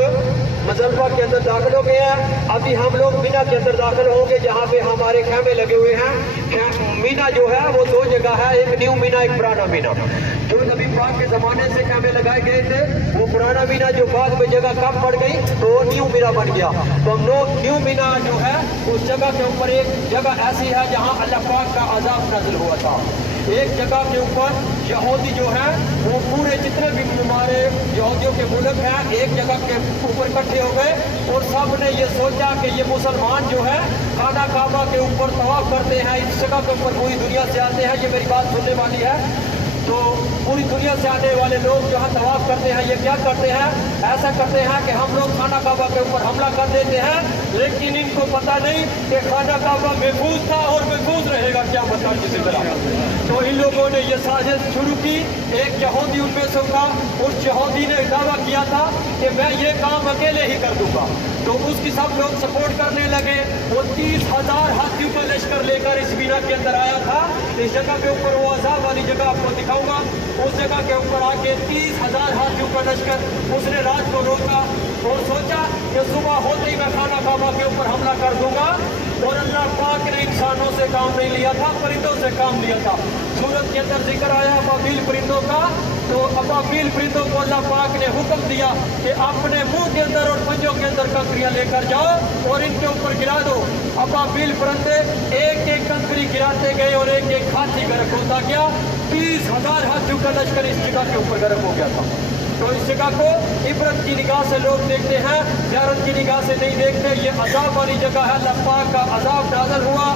मुजफ्फरपुर के अंदर दाखिल हो गए हैं। अभी हम लोग मीना के अंदर दाखिल होंगे जहाँ पे हमारे खेमे लगे हुए हैं। मीना जो है वो दो जगह है, एक न्यू मीना, एक पुराना मीना। जो नबी पाक के ज़माने से खेमे लगाए गए थे वो पुराना मीना जो बाद में जगह कम पड़ गई तो वो न्यू मीना बन गया। तो हम लोग न्यू मीना जो है उस जगह के ऊपर एक जगह ऐसी है जहाँ अल्लाह पाक का अज़ाब नाज़िल हुआ था। एक जगह के ऊपर यहूदी जो है वो पूरे जितने भी हमारे यहूदियों के मुल्क हैं एक जगह के ऊपर इकट्ठे हो गए और सब ने ये सोचा कि ये मुसलमान जो है खाना काबा के ऊपर तवाफ करते हैं, इस जगह के ऊपर पूरी दुनिया से आते हैं। ये मेरी बात सुनने वाली है। तो पूरी दुनिया से आने वाले लोग जहाँ तवाफ करते हैं ये क्या करते हैं, ऐसा करते हैं कि हम लोग खाना काबा के ऊपर हमला कर देते हैं, लेकिन इनको पता नहीं कि खाना काबा महफूज था और महफूज रहेगा क्या मतलब किसी तरह। तो इन लोगों ने ये साजिश शुरू की। एक यहूदी उनमें से था, उस यहूदी ने दावा किया था कि मैं ये काम अकेले ही कर दूंगा। तो उसकी सब लोग सपोर्ट करने लगे। वो 30,000 हाथियों का लश्कर लेकर इस मीना के अंदर आया था। इस जगह के ऊपर वो अज़ाब वाली जगह आपको दिखाऊंगा। उस जगह के ऊपर आके 30,000 हाथियों का लश्कर उसने रात को रोका और सोचा कि सुबह होते ही मैं खाना काबा के ऊपर हमला कर दूंगा। और अल्लाह पाक ने इंसानों से काम नहीं लिया था, परिंदों से काम लिया था। सूरत के अंदर जिक्र आया अबाबील परिंदों का। तो अबाबील परिंदों को अल्लाह पाक ने हुक्म दिया कि अपने मुंह के अंदर और पंजों के अंदर कंकरियां लेकर जाओ और इनके ऊपर गिरा दो। अबाबील परिंदे एक एक कंकरी गिराते गए और एक एक हाथी गर्क होता गया। 30,000 हाथियों का लश्कर इस जगह के ऊपर गर्क हो गया था। तो इस जगह को इबरत की निगाह से लोग देखते हैं, ज़ियारत की निगाह से नहीं देखते। ये अज़ाब वाली जगह है। अल्लाह पाक का अज़ाब नाज़िल हुआ।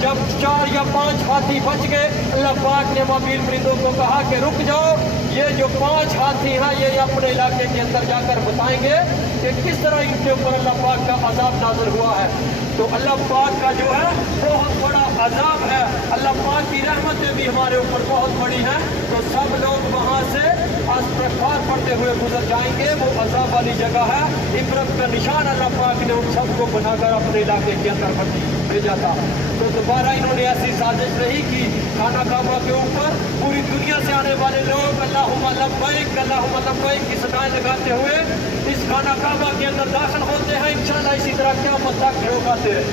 जब 4 या 5 हाथी बच गए, अल्लाह पाक ने अबाबील परिंदों को कहा कि रुक जाओ, ये जो 5 हाथी हैं ये अपने इलाके के अंदर जाकर बताएंगे कि किस तरह इनके ऊपर अल्लाह पाक का अज़ाब नाज़िल हुआ है। तो अल्लाह पाक का जो है बहुत बड़ा अज़ाब है। अल्लाह पाक की रहमतें भी हमारे ऊपर बहुत बड़ी हैं। तो सब लोग वहाँ से इस्तग़फ़ार पढ़ते हुए गुजर जाएंगे। वो अज़ाब वाली जगह है। इबरत का निशान अल्लाह पाक ने उन सबको बनाकर अपने इलाके के अंदर भेजा था। तो दोबारा इन्होंने ऐसी साजिश नहीं की। खाना काबा के ऊपर पूरी दुनिया से आने वाले लोग अल्लाहुम्मा लब्बैक अल्लाहुम्मा लब्बैक की सदाएं लगाते हुए इस खाना काबा के अंदर दाखिल होते हैं। इंशाअल्लाह इसी तरह क़यामत तक लोग आते हैं।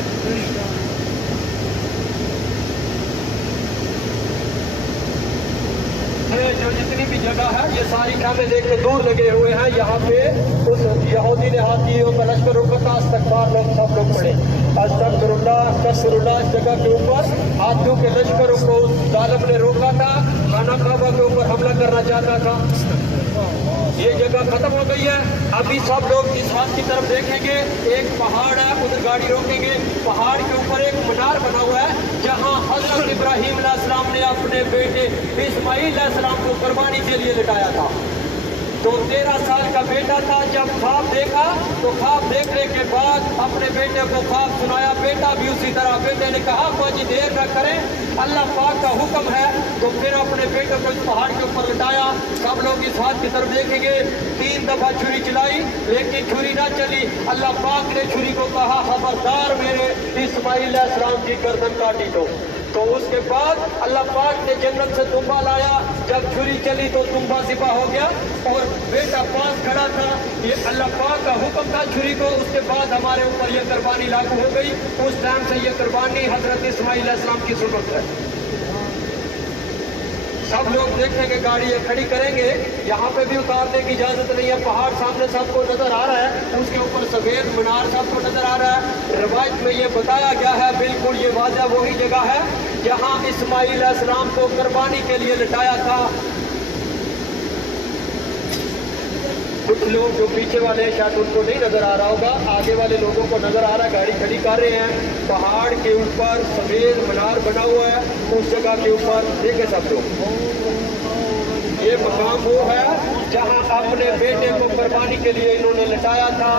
जो जितनी भी जगह है ये सारी खामे देख के दूर लगे हुए हैं। यहाँ पे उस यहूदी ने हाथियों का लश्कर रोका था। इस्तग़फ़ार लोग सब लोग पढ़े अस्तग़फ़िरुल्लाह अस्तग़फ़िरुल्लाह। इस जगह के ऊपर हाथियों के लश्करों को उस जालिम ने रोका था, खाना काबा के ऊपर हमला करना चाहता था। ये जगह खत्म हो गई है। अभी सब लोग इस हाथ की तरफ देखेंगे, एक पहाड़ है, उधर गाड़ी रोकेंगे। पहाड़ के ऊपर एक मीनार बना हुआ है जहाँ हज़रत इब्राहीम अलैहिस्सलाम ने अपने बेटे इस्माईल अलैहिस्सलाम को कुर्बानी के लिए लिटाया था। तो 13 साल का बेटा था। जब ख्वाब देखा तो ख्वाब देखने के बाद अपने बेटे को ख्वाब सुनाया। बेटा भी उसी तरह, बेटे ने कहा कोई देर न करें, अल्लाह पाक का हुक्म है। तो फिर अपने बेटे को इस पहाड़ के ऊपर लिटाया। सब लोग इस हाथ की तरफ देखेंगे। 3 दफा छुरी चलाई लेकिन छुरी ना चली। अल्लाह पाक ने छुरी को कहा खबरदार मेरे इस्माईल अलैहिस्सलाम की गर्दन काटी दो। तो उसके बाद अल्लाह पाक ने जन्नत से दुम्बा लाया। जब छुरी चली तो दुम्बा ज़िबा हो गया और बेटा पास खड़ा था। ये अल्लाह पाक का हुक्म था छुरी को। उसके बाद हमारे ऊपर ये कुर्बानी लागू हो गई। उस टाइम से ये कुर्बानी हज़रत इस्माईल अलैहिस्सलाम की सुन्नत है। सब लोग देखेंगे, गाड़ी ये खड़ी करेंगे, यहाँ पे भी उतारने की इजाज़त नहीं है। पहाड़ सामने सबको नज़र आ रहा है, उसके ऊपर सफ़ेद मीनार सबको नज़र आ रहा है। रिवायत में ये बताया गया है, बिल्कुल ये वाज़ह वही जगह है जहाँ इस्माइल अलैहिस्सलाम को कुर्बानी के लिए लटाया था। कुछ लोग जो पीछे वाले हैं शायद उनको नहीं नजर आ रहा होगा, आगे वाले लोगों को नजर आ रहा है, गाड़ी खड़ी कर रहे हैं। पहाड़ के ऊपर सफेद मीनार बना हुआ है, उस जगह के ऊपर देखे सब लोग, ये मकाम वो है जहाँ अपने बेटे को कुर्बानी के लिए इन्होंने लटाया था।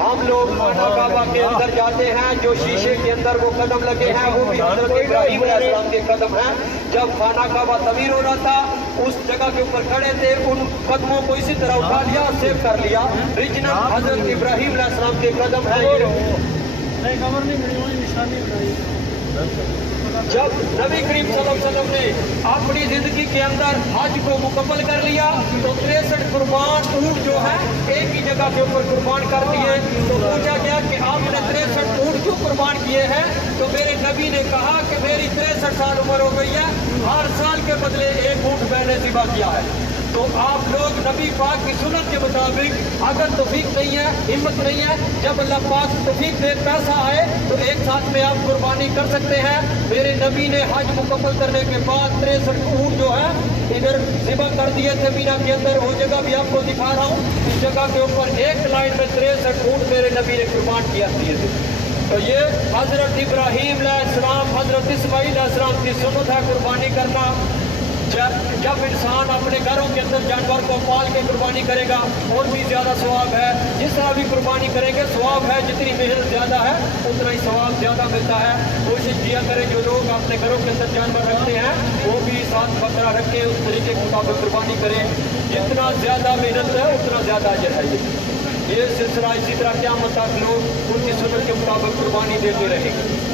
हम लोग खाना काबा के अंदर जाते हैं, जो शीशे के अंदर वो कदम लगे हैं वो भी हज़रत इब्राहीम अलैहिस्सलाम के कदम हैं। जब खाना काबा तमीर हो रहा था, उस जगह के ऊपर खड़े थे, उन कदमों को इसी तरह उठा लिया और सेव कर लिया। रिजनल हज़रत इब्राहीम अलैहिस्सलाम के कदम है ये। जब नबी करीम सल्लल्लाहु अलैहि वसल्लम ने अपनी जिंदगी के अंदर हज को मुकम्मल कर लिया तो 63 कुर्बान ऊँट जो है एक ही जगह के ऊपर कुर्बान कर दिए। तो पूछा गया कि आपने 63 ऊँट क्यों कुर्बान किए हैं? तो मेरे नबी ने कहा कि मेरी 63 साल उम्र हो गई है, हर साल के बदले एक ऊँट मैंने ज़िबा किया है। तो आप लोग नबी पाक की सुन्नत के मुताबिक अगर तौफीक नहीं है, हिम्मत नहीं है, जब अल्लाह पाक तौफीक दे, पैसा आए तो एक साथ में आप कुर्बानी कर सकते हैं। मेरे नबी ने हज मुकम्मल करने के बाद 63 ऊँट जो है इधर ज़िबा कर दिए थे मीना के अंदर। वो जगह भी आपको दिखा रहा हूँ, इस जगह के ऊपर एक लाइन में 63 ऊँट मेरे नबी ने कुर्बान किया दिए थे। तो ये हज़रत इब्राहीम अलैहिस्सलाम, हज़रत इस्माइल अलैहिस्सलाम की सुन्नत है कुर्बानी करना। जब इंसान अपने घरों के अंदर जानवर को पाल के कुर्बानी करेगा और भी ज़्यादा सवाब है। जिस तरह भी कुर्बानी करेंगे सवाब है, जितनी मेहनत ज़्यादा है उतना ही सवाब ज़्यादा मिलता है। कोशिश किया करें जो लोग अपने घरों के अंदर जानवर रखते हैं वो भी साथ बकरा रखें, उस तरीके के मुताबिक कुर्बानी करें। जितना ज़्यादा मेहनत है उतना ज़्यादा अजर है। ये सिलसिला इसी तरह क़यामत तक लोग उनकी सुन्नत के मुताबिक कुर्बानी देते रहेंगे।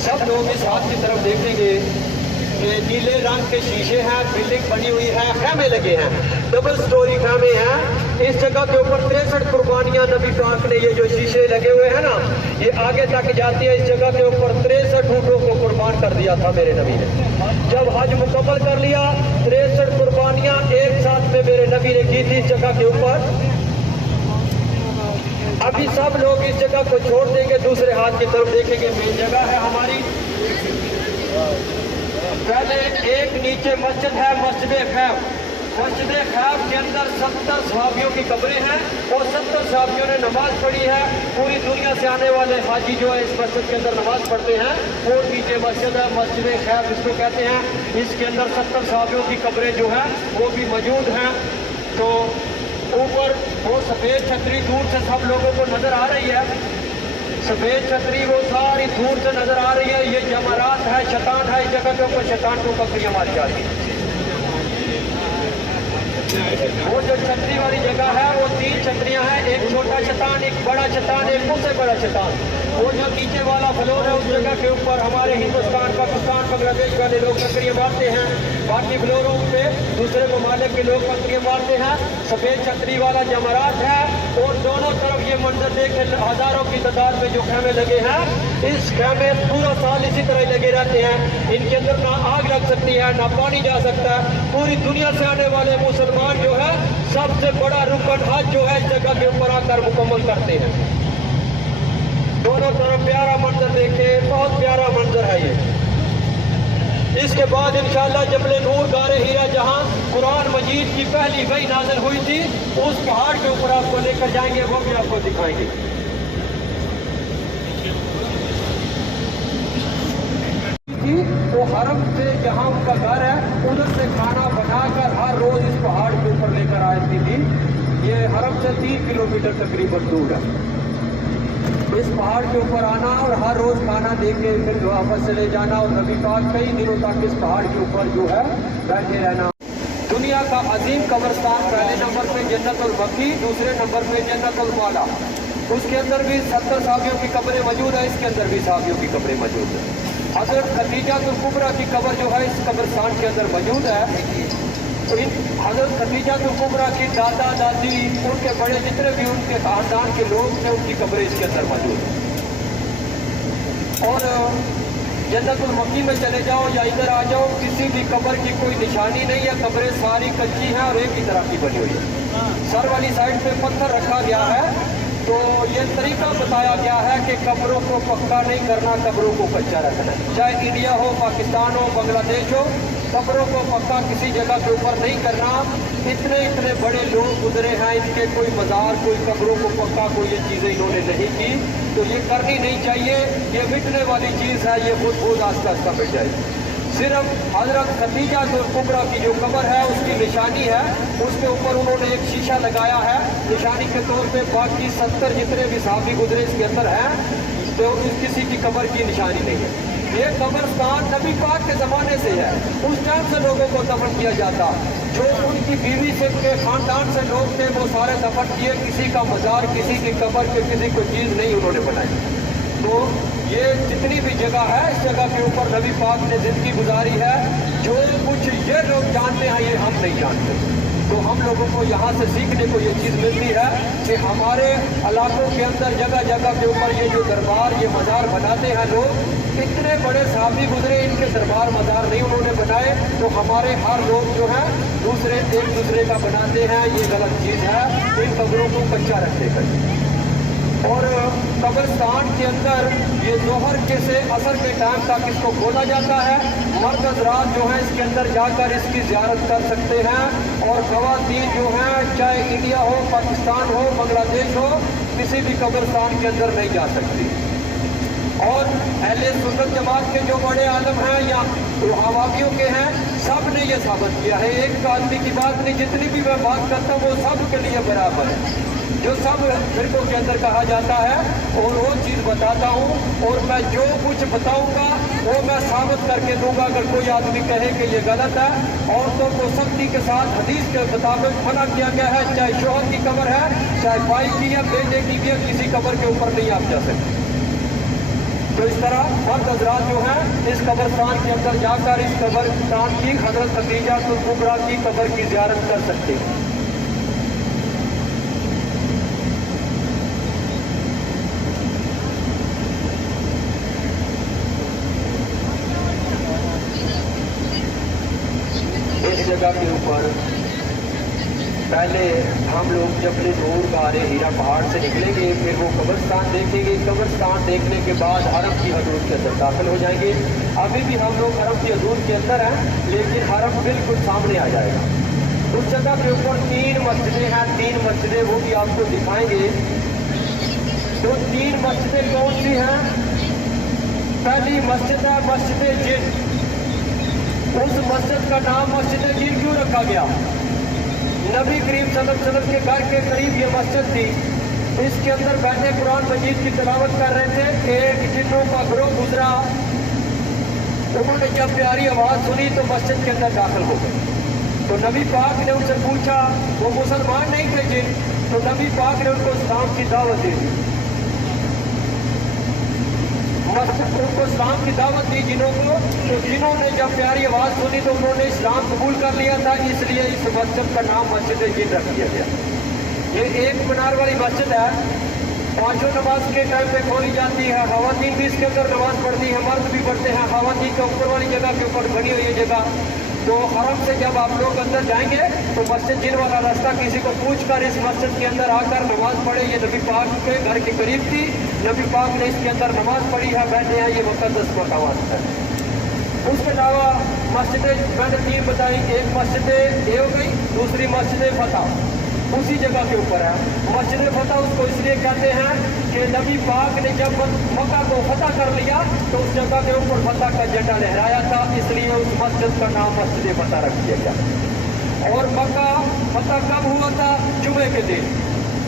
सब लोग इस हाथ की तरफ देखेंगे कि नीले रंग के शीशे हैं, बिल्डिंग बनी हुई है, खैमे लगे हैं, डबल स्टोरी खैमे हैं। इस जगह के ऊपर 63 कुर्बानियां नबी पाक ने, ये जो शीशे लगे हुए हैं ना, ये आगे तक जाती है। इस जगह के ऊपर 63 ऊँटों को कुर्बान कर दिया था मेरे नबी ने। जब हज मुकम्मल कर लिया 63 कुर्बानियां एक साथ में मेरे नबी ने की थी इस जगह के ऊपर। अभी सब लोग इस जगह को छोड़ देंगे, दूसरे हाथ की तरफ देखेंगे। मेन जगह है हमारी, पहले एक नीचे मस्जिद है, मस्जिद खैब। मस्जिद खैब के अंदर 70 सहाबियों की कब्रें हैं और 70 सहाबियों ने नमाज पढ़ी है। पूरी दुनिया से आने वाले हाजी जो है इस मस्जिद के अंदर नमाज पढ़ते हैं। और नीचे मस्जिद है, मस्जिद खैब इसको कहते हैं। इसके अंदर 70 सहाबियों की कब्रें जो है वो भी मौजूद हैं। तो ऊपर वो सफ़ेद छतरी दूर से सब लोगों को नज़र आ रही है। सफ़ेद छतरी वो सारी दूर से नज़र आ रही है। ये जमरात है, शैतान है, इस जगह के ऊपर शैतान को बकरियाँ मारी जाती है। वो जो छतरी वाली जगह है वो 3 छतरियाँ हैं, एक छोटा शैतान, एक बड़ा शैतान, एक उससे बड़ा शैतान। वो जो नीचे वाला फ्लोर है उस जगह के ऊपर हमारे हिंदुस्तान, पाकिस्तान, बांग्लादेश वाले लोग बकरियाँ मारते हैं। बाकी फ्लोरों पे दूसरे ममालिक के लोग बकरियाँ मारते हैं। सफ़ेद छतरी वाला जमरात है और दोनों तरफ ये मंजर देखे हज़ारों की तादाद में जो खैमे लगे हैं। इस खैमे पूरा साल इसी तरह लगे रहते हैं। इनके अंदर ना आग लग सकती है, ना पानी जा सकता है। पूरी दुनिया से आने वाले मुसलमान जो है सबसे बड़ा रुकन हज जो है इस जगह के ऊपर आकर मुकम्मल करते हैं। दोनों तरफ प्यारा मंजर देखे, बहुत प्यारा मंजर है ये। इसके बाद इंशाअल्लाह जबल नूर गारे हीरा जहाँ कुरान मजीद की पहली वही नाज़िल हुई थी, उस पहाड़ के ऊपर आपको लेकर जाएंगे, वो भी आपको दिखाएंगे। वो हरम से जहाँ उनका घर है उधर से खाना बनाकर हर रोज इस पहाड़ के ऊपर लेकर आती थी। ये हरम से 3 किलोमीटर तकरीबन दूर है। इस पहाड़ के ऊपर आना और हर रोज खाना दे के फिर वापस चले जाना और नबी पाक कई दिनों तक इस पहाड़ के ऊपर जो है बैठे रहना। दुनिया का अजीम कब्रिस्तान पहले नंबर पे जन्नतुल बकी, दूसरे नंबर पे जन्नतुल माला। उसके अंदर भी 70 सहाबियों की कब्रें मौजूद है, इसके अंदर भी सहाबियों की कब्रें मौजूद है। हज़रत खदीजातुल कुबरा की कब्र जो है इस कब्रिस्तान के अंदर मौजूद है। तो इन हज़रत खदीजातुल कुबरा की दादा दादी, उनके बड़े जितने भी उनके खानदान के लोग थे, उनकी कब्रें इसके अंदर मौजूद है। और जन्नतुल मक्की में चले जाओ या इधर आ जाओ, किसी भी कब्र की कोई निशानी नहीं है। कब्रें सारी कच्ची हैं और एक ही तरह की बनी हुई है। सर वाली साइड पे पत्थर रखा गया है तो ये तरीका बताया गया है कि कब्रों को पक्का नहीं करना, कब्रों को कच्चा रखना। चाहे इंडिया हो, पाकिस्तान हो, बांग्लादेश हो, कब्रों को पक्का किसी जगह के ऊपर नहीं करना। इतने बड़े लोग गुजरे हैं, इनके कोई मज़ार, कोई कब्रों को पक्का, कोई ये चीज़ें इन्होंने नहीं की, तो ये करनी नहीं चाहिए। ये मिटने वाली चीज़ है, ये खुद आस्ता आस्ता मिट जाएगी। सिर्फ हज़रत खदीजा जो कुबरा की जो कब्र है उसकी निशानी है, उसके ऊपर उन्होंने एक शीशा लगाया है निशानी के तौर पे। बाकी 70 जितने भी सहाबी गुजरे इसके अंदर हैं, तो किसी की कब्र की निशानी नहीं है। ये कब्रस्तान नबी पाक के ज़माने से है, उस टाइम से लोगों को दफन किया जाता। जो उनकी बीवी से, के ख़ानदान से लोग थे, वो सारे दफन किए। किसी का मज़ार, किसी की कब्र के किसी को चीज़ नहीं उन्होंने बनाई। तो ये जितनी भी जगह है, इस जगह के ऊपर नबी पाक ने ज़िंदगी गुजारी है। जो कुछ ये लोग जानते हैं, ये हम नहीं जानते। तो हम लोगों को यहाँ से सीखने को ये चीज़ मिलती है कि हमारे इलाकों के अंदर जगह जगह के ऊपर ये जो दरबार, ये मज़ार बनाते हैं लोग, इतने बड़े सहाबी गुजरे, इनके दरबार मज़ार नहीं उन्होंने बनाए। तो हमारे हर लोग जो हैं एक दूसरे का बनाते हैं, ये गलत चीज़ है। इन कब्रों को कच्चा रखने का। और कब्रिस्तान के अंदर ये जोहर के से असर के टाइम तक इसको खोला जाता है। मर्द हज़रात जो हैं इसके अंदर जाकर इसकी ज़ियारत कर सकते हैं, और ख़वातीन जो हैं चाहे इंडिया हो, पाकिस्तान हो, बांग्लादेश हो, किसी भी कब्रिस्तान के अंदर नहीं जा सकती। और अहले सुन्नत जमात के जो बड़े आलम हैं या हवाबियों के हैं, सब ने ये साबित किया है। एक आदमी की बात नहीं, जितनी भी मैं बात करता हूँ वो सब के लिए बराबर है। जो सब फिरकों के अंदर कहा जाता है, और वो चीज़ बताता हूँ, और मैं जो कुछ बताऊँगा वो मैं साबित करके दूंगा। अगर कोई आदमी कहे कि ये गलत है, औरतों को सख्ती के साथ हदीस के मुताबिक मना किया गया है। चाहे शोहर की कब्र है, चाहे भाई की या बेटे की भी, किसी कब्र के ऊपर नहीं आप जा सकते। तो इस तरह मर्द हज़रात जो हैं इस कब्रिस्तान के अंदर जाकर इस कब्रिस्तान की हज़रत खदीजा कुबरा की कब्र की ज़ियारत कर सकते हैं। इस जगह के ऊपर पहले हम लोग जब नूर गारे हीरा पहाड़ से निकलेंगे, फिर वो कब्रिस्तान देखेंगे। कब्रिस्तान देखने के बाद हरम की हदूद के अंदर दाखिल हो जाएंगे। अभी भी हम लोग हरम की हदूद के अंदर हैं, लेकिन हरम बिल्कुल सामने आ जाएगा। उस जगह के ऊपर 3 मस्जिदें हैं, 3 मस्जिदें वो भी आपको दिखाएंगे। तो 3 मस्जिदें कौन सी हैं? पहली मस्जिद है मस्जिद जिन। उस मस्जिद का नाम मस्जिद जिन क्यों रखा गया? नबी करीम सल्लल्लाहु अलैहि वसल्लम के घर के करीब ये मस्जिद थी। इसके अंदर बैठे कुरान मजीद की तिलावत कर रहे थे। एक जिन्नों का ग्रोह गुजरा, उन्होंने जब प्यारी आवाज़ सुनी तो मस्जिद के अंदर दाखिल हो गए। तो नबी पाक ने उनसे पूछा, वो मुसलमान नहीं थे जिन, तो नबी पाक ने उनको इस्लाम की दावत दे दी। उनको इस्लाम की दावत दी जिनों को। तो जिन्होंने जब प्यारी आवाज़ सुनी तो उन्होंने इस्लाम कबूल कर लिया था, इसलिए इस मस्जिद का नाम मस्जिद जिन रख दिया गया। ये एक मीनार वाली मस्जिद है, 5 नमाज के टाइम पे खोली जाती है। ख़वातीन भी इसके अंदर नमाज पढ़ती है, मर्द भी पढ़ते हैं। ख़वातीन के ऊपर वाली जगह के ऊपर बनी हुई है जगह। तो हरम से जब आप लोग अंदर जाएंगे तो मस्जिद जिन वाला रास्ता किसी को पूछकर इस मस्जिद के अंदर आकर नमाज पढ़े। ये नबी पाक के घर के करीब थी, नबी पाक ने इसके अंदर नमाज पढ़ी है, बैठे हैं। ये मुक़द्दस मकान है। उसके अलावा मस्जिदें मैंने 3 बताई। एक मस्जिद ये हो गई, दूसरी मस्जिद फतह उसी जगह के ऊपर है। मस्जिद फतह उसको इसलिए कहते हैं कि नबी पाक ने जब मक्का को फतह कर लिया तो उस जगह के ऊपर फतह का झंडा लहराया था, इसलिए उस मस्जिद का नाम मस्जिद फतह रख दिया गया। और मक्का फतह कब हुआ था? जुमे के दिन।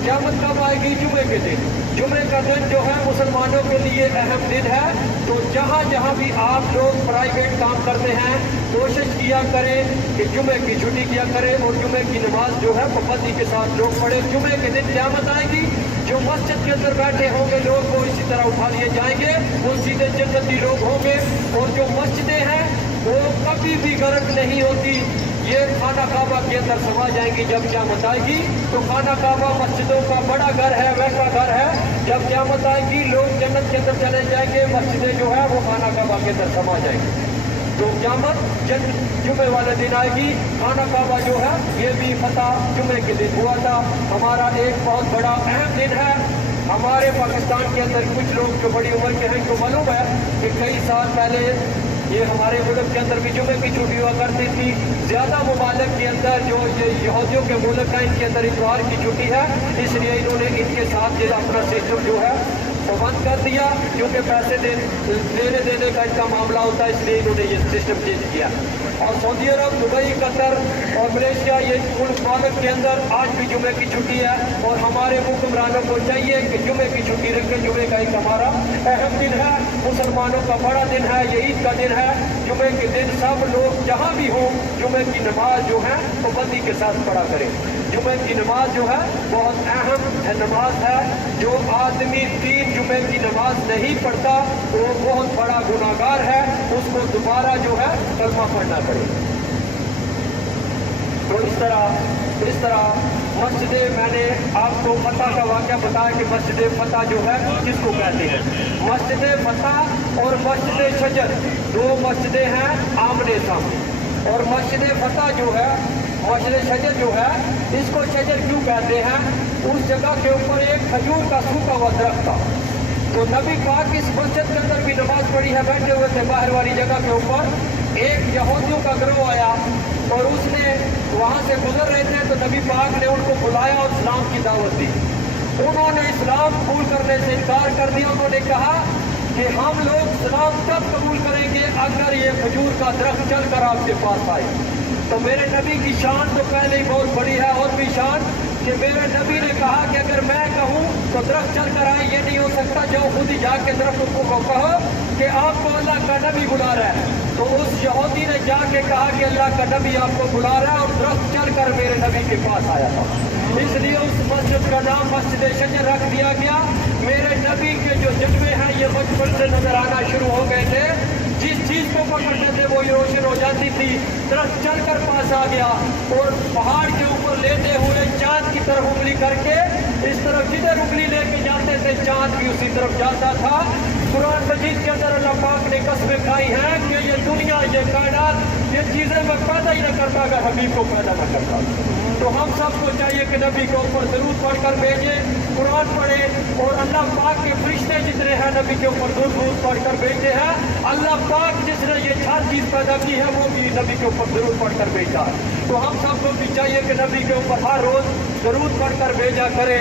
क़यामत कब आएगी? जुमे के दिन। जुमे का दिन जो है मुसलमानों के लिए अहम दिन है। तो जहाँ जहाँ भी आप लोग प्राइवेट काम करते हैं, कोशिश किया करें कि जुमे की छुट्टी किया करें और जुमे की नमाज जो है पाबंदी के साथ लोग पढ़े। जुमे के दिन क़यामत आएगी, जो मस्जिद के अंदर बैठे होंगे लोग वो इसी तरह उठा लिए जाएंगे, वो सीधे जन्नती लोग होंगे। और जो मस्जिदें हैं वो कभी भी गर्क नहीं होती, ये खाना काबा के अंदर समा जाएंगी। जब क़यामत आएगी तो खाना काबा मस्जिदों का बड़ा घर है, वैसा घर है। जब क़यामत आएगी लोग जन्नत के अंदर चले जाएंगे, मस्जिदें जो है वो खाना काबा के अंदर समा जाएंगी। तो क़यामत जुमे वाले दिन आएगी। खाना काबा जो है ये भी फतह जुमे के दिन हुआ था। हमारा एक बहुत बड़ा अहम दिन है। हमारे पाकिस्तान के अंदर कुछ लोग जो बड़ी उम्र के हैं इनको मालूम है कि कई साल पहले ये हमारे मुल्क के अंदर भी जुमे की छुट्टी हुआ करती थी। ज़्यादा ममालिक के अंदर जो ये यहूदियों के मुल्क हैं इनके अंदर इतवार की छुट्टी है, इसलिए इन्होंने इनके साथ जो अपना सिस्टम जो है वो बंद कर दिया, क्योंकि पैसे लेने देने का इनका मामला होता है, इसलिए इन्होंने ये सिस्टम चेंज किया। और सऊदी अरब, दुबई, कतर और मलेशिया ये मुल्क के अंदर आज भी जुमे की छुट्टी है और हमारे हुक्मरानों को चाहिए कि जुमे की छुट्टी रखें। जुमे का एक हमारा अहम दिन है, मुसलमानों का बड़ा दिन है, ये ईद का दिन है। जुमे के दिन सब लोग जहाँ भी हों जुमे की नमाज जो है वो बंदी के साथ पढ़ा करें। जुमे की नमाज जो है बहुत अहम नमाज है। जो आदमी 3 जुमे की नमाज नहीं पढ़ता वो बहुत बड़ा गुनाहगार है, उसको दोबारा जो है कलमा पढ़ना पड़े। तो इस तरह मस्जिद, मैंने आपको फतह का वाक़या बताया कि मस्जिद फतह जो है किसको कहते हैं। मस्जिद फतह और मस्जिद शजर 2 मस्जिदें हैं आमने सामने। और मस्जिद फतह जो है, मस्जिद शजर जो है, इसको शजर क्यों कहते हैं? उस जगह के ऊपर एक खजूर का सूखा हुआ दरख्त था। तो नबी पाक इस मस्जिद के अंदर भी नमाज पढ़ी है, बैठे हुए थे बाहर वाली जगह के ऊपर। एक यहूदियों का गिरोह आया और उसने वहाँ से गुजर रहे थे, तो नबी पाक ने उनको बुलाया और इस्लाम की दावत दी। उन्होंने इस्लाम कबूल करने से इनकार कर दिया। उन्होंने कहा कि हम लोग इस्लाम तब कबूल करेंगे अगर ये खजूर का दरख्त चल कर आपके पास आए। तो मेरे नबी की शान तो पहले ही बहुत बड़ी है, और भी शान कि मेरे नबी ने कहा कि अगर मैं कहूँ तो दरख्त चल कर आए, ये नहीं हो सकता। जाओ खुद ही जाके दरख्त को कहो कि आपको अल्लाह का नबी बुला रहा है। तो उस यहूदी ने जाके कहा कि अल्लाह का नबी आपको बुला रहा है, और दरख्त चल कर मेरे नबी के पास आया था। इसलिए उस मस्जिद का नाम मस्जिद शजर रख दिया गया। मेरे नबी के जो जज्बे हैं ये बचपन से नजर आना शुरू हो गए थे। जिस चीज को पकड़ते थे वो रोशन हो जाती थी। दरख्त चलकर पास आ गया और पहाड़ के ऊपर लेते हुए चांद की तरफ उंगली करके इस तरफ जिधर उंगली लेके जाते थे चांद भी उसी तरफ जाता था। कुरान मजीद के अंदर अल्लाह पाक ने कसमें खाई हैं कि ये दुनिया, ये कायनात, ये चीजें मैं पैदा ही न करता अगर हबीब को पैदा न करता। तो हम सबको चाहिए कि नबी के ऊपर जरूर पढ़कर भेजे, कुरान पढ़े, और अल्लाह पाक के फरिश्ते जितने हैं नबी के ऊपर दूर पढ़कर भेजे हैं। अल्लाह पाक जिसने ये 4 चीज पैदा की है वो भी नबी के ऊपर जरूर पढ़कर भेजा है। तो हम सबको भी चाहिए कि नबी के ऊपर हर रोज जरूर पढ़कर भेजा करें,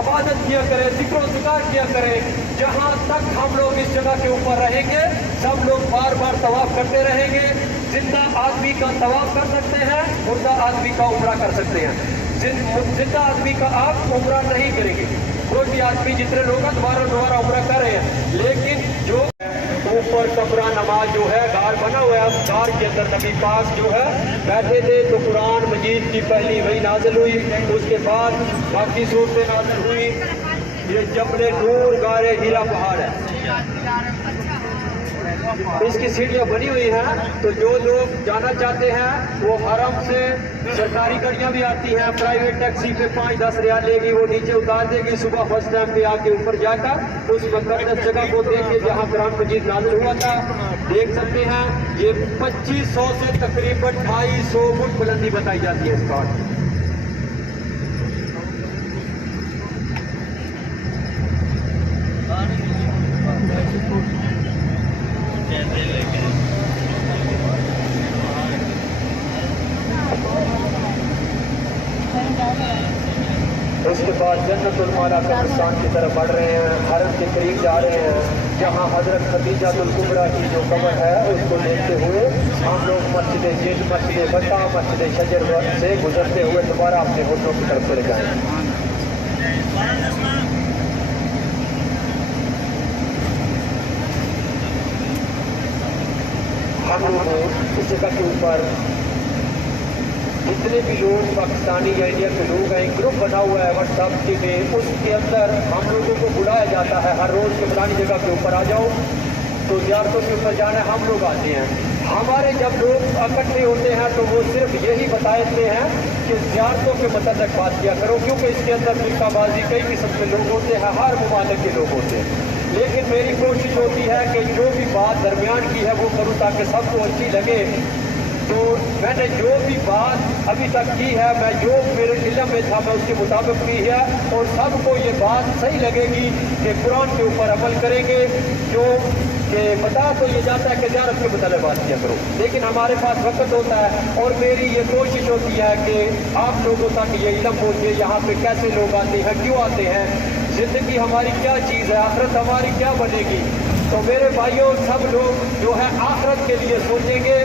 इबादत किया करें, जिक्र ज़िक्र किया करें। जहाँ तक हम लोग इस जगह के ऊपर रहेंगे सब लोग बार बार तवाफ करते रहेंगे। जिंदा आदमी का तवाफ कर सकते हैं, मुर्दा आदमी का उम्रा कर सकते हैं। जिंदा आदमी का आप उम्रा नहीं करेंगे। कोई भी आदमी, जितने लोग दोबारा उम्रा कर रहे हैं, लेकिन जो ऊपर कब्रा नमाज जो है गार बना हुआ है, गार के अंदर नबी पाक जो है बैठे थे। तो कुरान मजीद की पहली वही नाजिल हुई, उसके बाद बाकी सूरतें नाजिल हुई। ये जबल नूर गारे हीरा पहाड़ है, इसकी सीढ़ियाँ बनी हुई हैं। तो जो लोग जाना चाहते हैं वो हरम से सरकारी गाड़ियाँ भी आती हैं, प्राइवेट टैक्सी पे 5-10 रियाल लेगी, वो नीचे उतार देगी। सुबह फर्स्ट टाइम पे आके ऊपर जाकर उस मुक़द्दस जगह को देख के जहाँ कुरान मजीद नाज़िल हुआ था देख सकते हैं। ये 2500 से तकरीबन 250 फुट बुलंदी बताई जाती है इस बात। उसके बाद जन्नतुल माला कब्रिस्तान की तरफ बढ़ रहे हैं, हरम के करीब जा रहे हैं, जहाँ हजरत खदीजातुल कुबरा की जो कब्र है उसको देखते हुए हम लोग मस्जिद जिन, मस्जिद फतह, मस्जिद शजर से गुजरते हुए दोबारा अपने होटलों की तरफ चले जाएंगे। हम लोग इस जगह के ऊपर जितने भी लोग पाकिस्तानी या इंडिया के लोग हैं, ग्रुप बना हुआ है व्हाट्सएप के में, उसके अंदर हम लोगों को बुलाया जाता है हर रोज़ के फलानी जगह के ऊपर आ जाओ। तो ज़ियारतों के ऊपर जाना हम लोग आते हैं। हमारे जब लोग इकट्ठे होते हैं तो वो सिर्फ यही बताते हैं कि ज़ियारतों के मतलब बात किया करो, क्योंकि इसके अंदर फिरकाबाजी कई किस्म के लोग होते हैं, हर ममालिक के लोग होते हैं। लेकिन मेरी कोशिश होती है कि जो भी बात दरमियान की है वो करूँ ताकि सबको अच्छी लगे। تو میں نے جو بھی بات ابھی تک کی ہے، میں جو میرے علم میں تھا میں اس کے مطابق کی ہے، اور سب کو یہ بات صحیح لگے گی کہ قرآن کے اوپر عمل کریں گے. جو کہ بتا تو یہ جاتا ہے کہ زیارت کے متعلق بات کیا کرو، لیکن ہمارے پاس وقت ہوتا ہے، اور میری یہ کوشش ہوتی ہے کہ آپ لوگوں تک یہ علم پہنچے، یہاں پہ کیسے لوگ آتے ہیں، کیوں آتے ہیں، زندگی ہماری کیا چیز ہے، آخرت ہماری کیا بنے گی. تو میرے بھائیوں، سب لوگ جو ہے آخرت کے لیے سوچیں گے،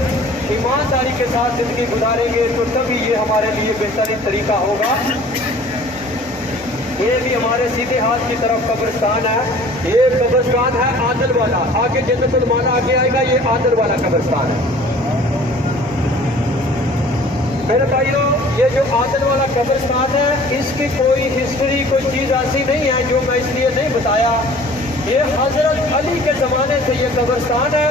ایمانداری کے ساتھ زندگی گزاریں گے، تو تبھی یہ ہمارے لیے بہترین طریقہ ہوگا. یہ بھی ہمارے سیدھے ہاتھ کی طرف قبرستان ہے، یہ قبرستان ہے عادل والا، آگے جنت المالا آگے آئے گا، یہ عادل والا قبرستان ہے. میرے بھائیوں، یہ جو عادل والا قبرستان ہے، اس کی کوئی ہسٹری، کوئی چیز ایسی نہیں ہے جو میں اس لیے نہیں بتایا. یہ حضرت علی کے زمانے سے یہ قبرستان ہے.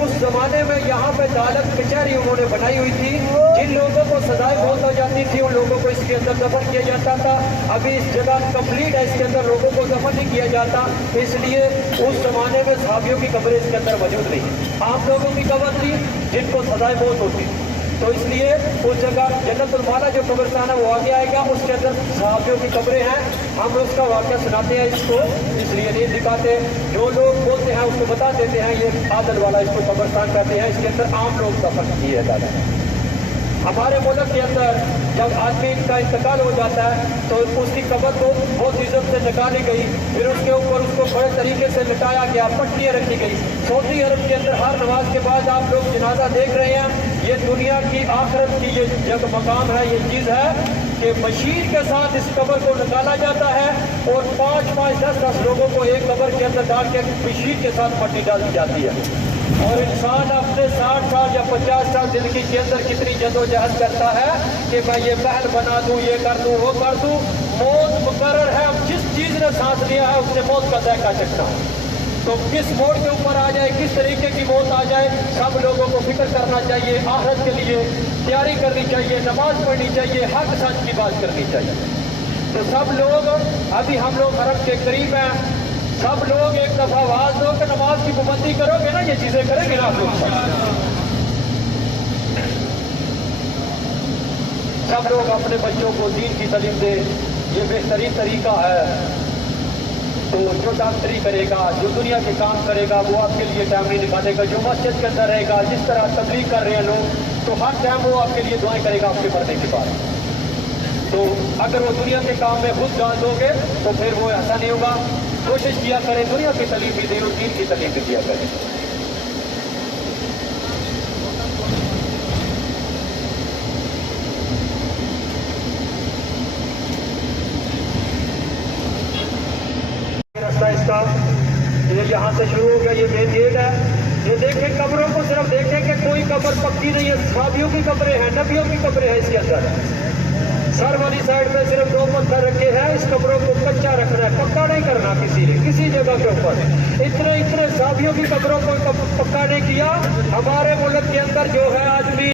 اس زمانے میں یہاں پہ عدالت کچہری انہوں نے بنائی ہوئی تھی، جن لوگوں کو سزائیں بہت ہو جاتی تھی ان لوگوں کو اس کے اندر دفن کیا جاتا تھا. ابھی اس جگہ کمپلیٹ ہے، اس کے اندر لوگوں کو دفن نہیں کیا جاتا، اس لیے اس زمانے میں صحابیوں کی قبریں اس کے اندر موجود نہیں، عام لوگوں کی قبر تھی جن کو سزائیں بہت ہوتی. تو اس لیے اس جگہ جنت المالا جو قبرستان ہے وہ آگے آئے گا، اس کے اندر صحابیوں کی قبریں ہیں. ہم اس کا واقعہ سناتے ہیں اس کو، اس لیے نہیں دکھاتے. جو لوگ بولتے ہیں اس کو بتا دیتے ہیں یہ عادل والا اس کو قبرستان کہتے ہیں، اس کے اندر عام لوگ دفن کیے جاتے ہیں. ہمارے ملک کے اندر جب آدمی کا انتقال ہو جاتا ہے تو اس کی قبر کو بہت عزت سے نکالی گئی، پھر اس کے اوپر اس کو بڑے طریقے سے لٹایا گیا، پٹیاں رکھی گئی. سعودی عرب کے اندر ہر نماز کے بعد آپ لوگ جنازہ دیکھ رہے ہیں. یہ دنیا کی آخرت کی یہ جگہ مقام ہے، یہ چیز ہے کہ مشین کے ساتھ اس قبر کو نکالا جاتا ہے، اور 5-5 10-10 لوگوں کو ایک قبر کے اندر ڈال کے مشین کے ساتھ پٹی ڈال دی جاتی ہے. اور انسان اپنے 60 سال یا 50 سال زندگی کے اندر کتنی جدوجہد کرتا ہے کہ میں یہ محل بنا دوں، یہ کر دوں، وہ کر دوں. موت مقرر ہے، اب جس چیز نے سانس لیا ہے اس نے موت کا ذائقہ چکھنا ہے. تو کس موڑ کے اوپر آ جائے، کس طریقے کی موت آ جائے، سب لوگوں کو فکر کرنا چاہیے، آخرت کے لیے تیاری کرنی چاہیے، نماز پڑھنی چاہیے، حق سچ کی بات کرنی چاہیے. تو سب لوگ، ابھی ہم لوگ حرم کے قریب ہیں، سب لوگ ایک دفعہ آواز دو کہ نماز کی پابندی کرو گے نا، یہ چیزیں کریں گے نا آپ لوگ. سب لوگ اپنے بچوں کو دین کی تعلیم دیں، یہ بہترین طریقہ ہے. تو جو ڈاکٹری کرے گا، جو دنیا کے کام کرے گا، وہ آپ کے لیے ٹائم نہیں نکالے گا. جو مسجد کے اندر رہے گا، جس طرح تبلیغ کر رہے ہیں لوگ، تو ہر ٹائم وہ آپ کے لیے دعائیں کرے گا آپ کے مرنے کے بعد. تو اگر وہ دنیا کے کام میں خود ڈال دو گے تو پھر وہ ایسا نہیں ہوگا. کوشش کیا کریں دنیا کی تعلیم بھی دیں اور دین کی تعلیم بھی کیا کریں. راستہ اس کا یہ یہاں سے شروع ہو گیا، یہ مین گیٹ ہے. یہ دیکھیں قبروں کو صرف دیکھیں کہ کوئی قبر پکی نہیں ہے، صحابیوں کی قبریں ہیں، نبیوں کی قبریں ہیں. اس کے اندر سر والی سائڈ پہ صرف 2 پتھر رکھے ہیں. اس قبروں کو کچا رکھنا ہے، پکا نہیں کرنا کسی نے کسی جگہ کے اوپر. اتنے صحابیوں کی قبروں کو پکا نہیں کیا. ہمارے ملک کے اندر جو ہے آج بھی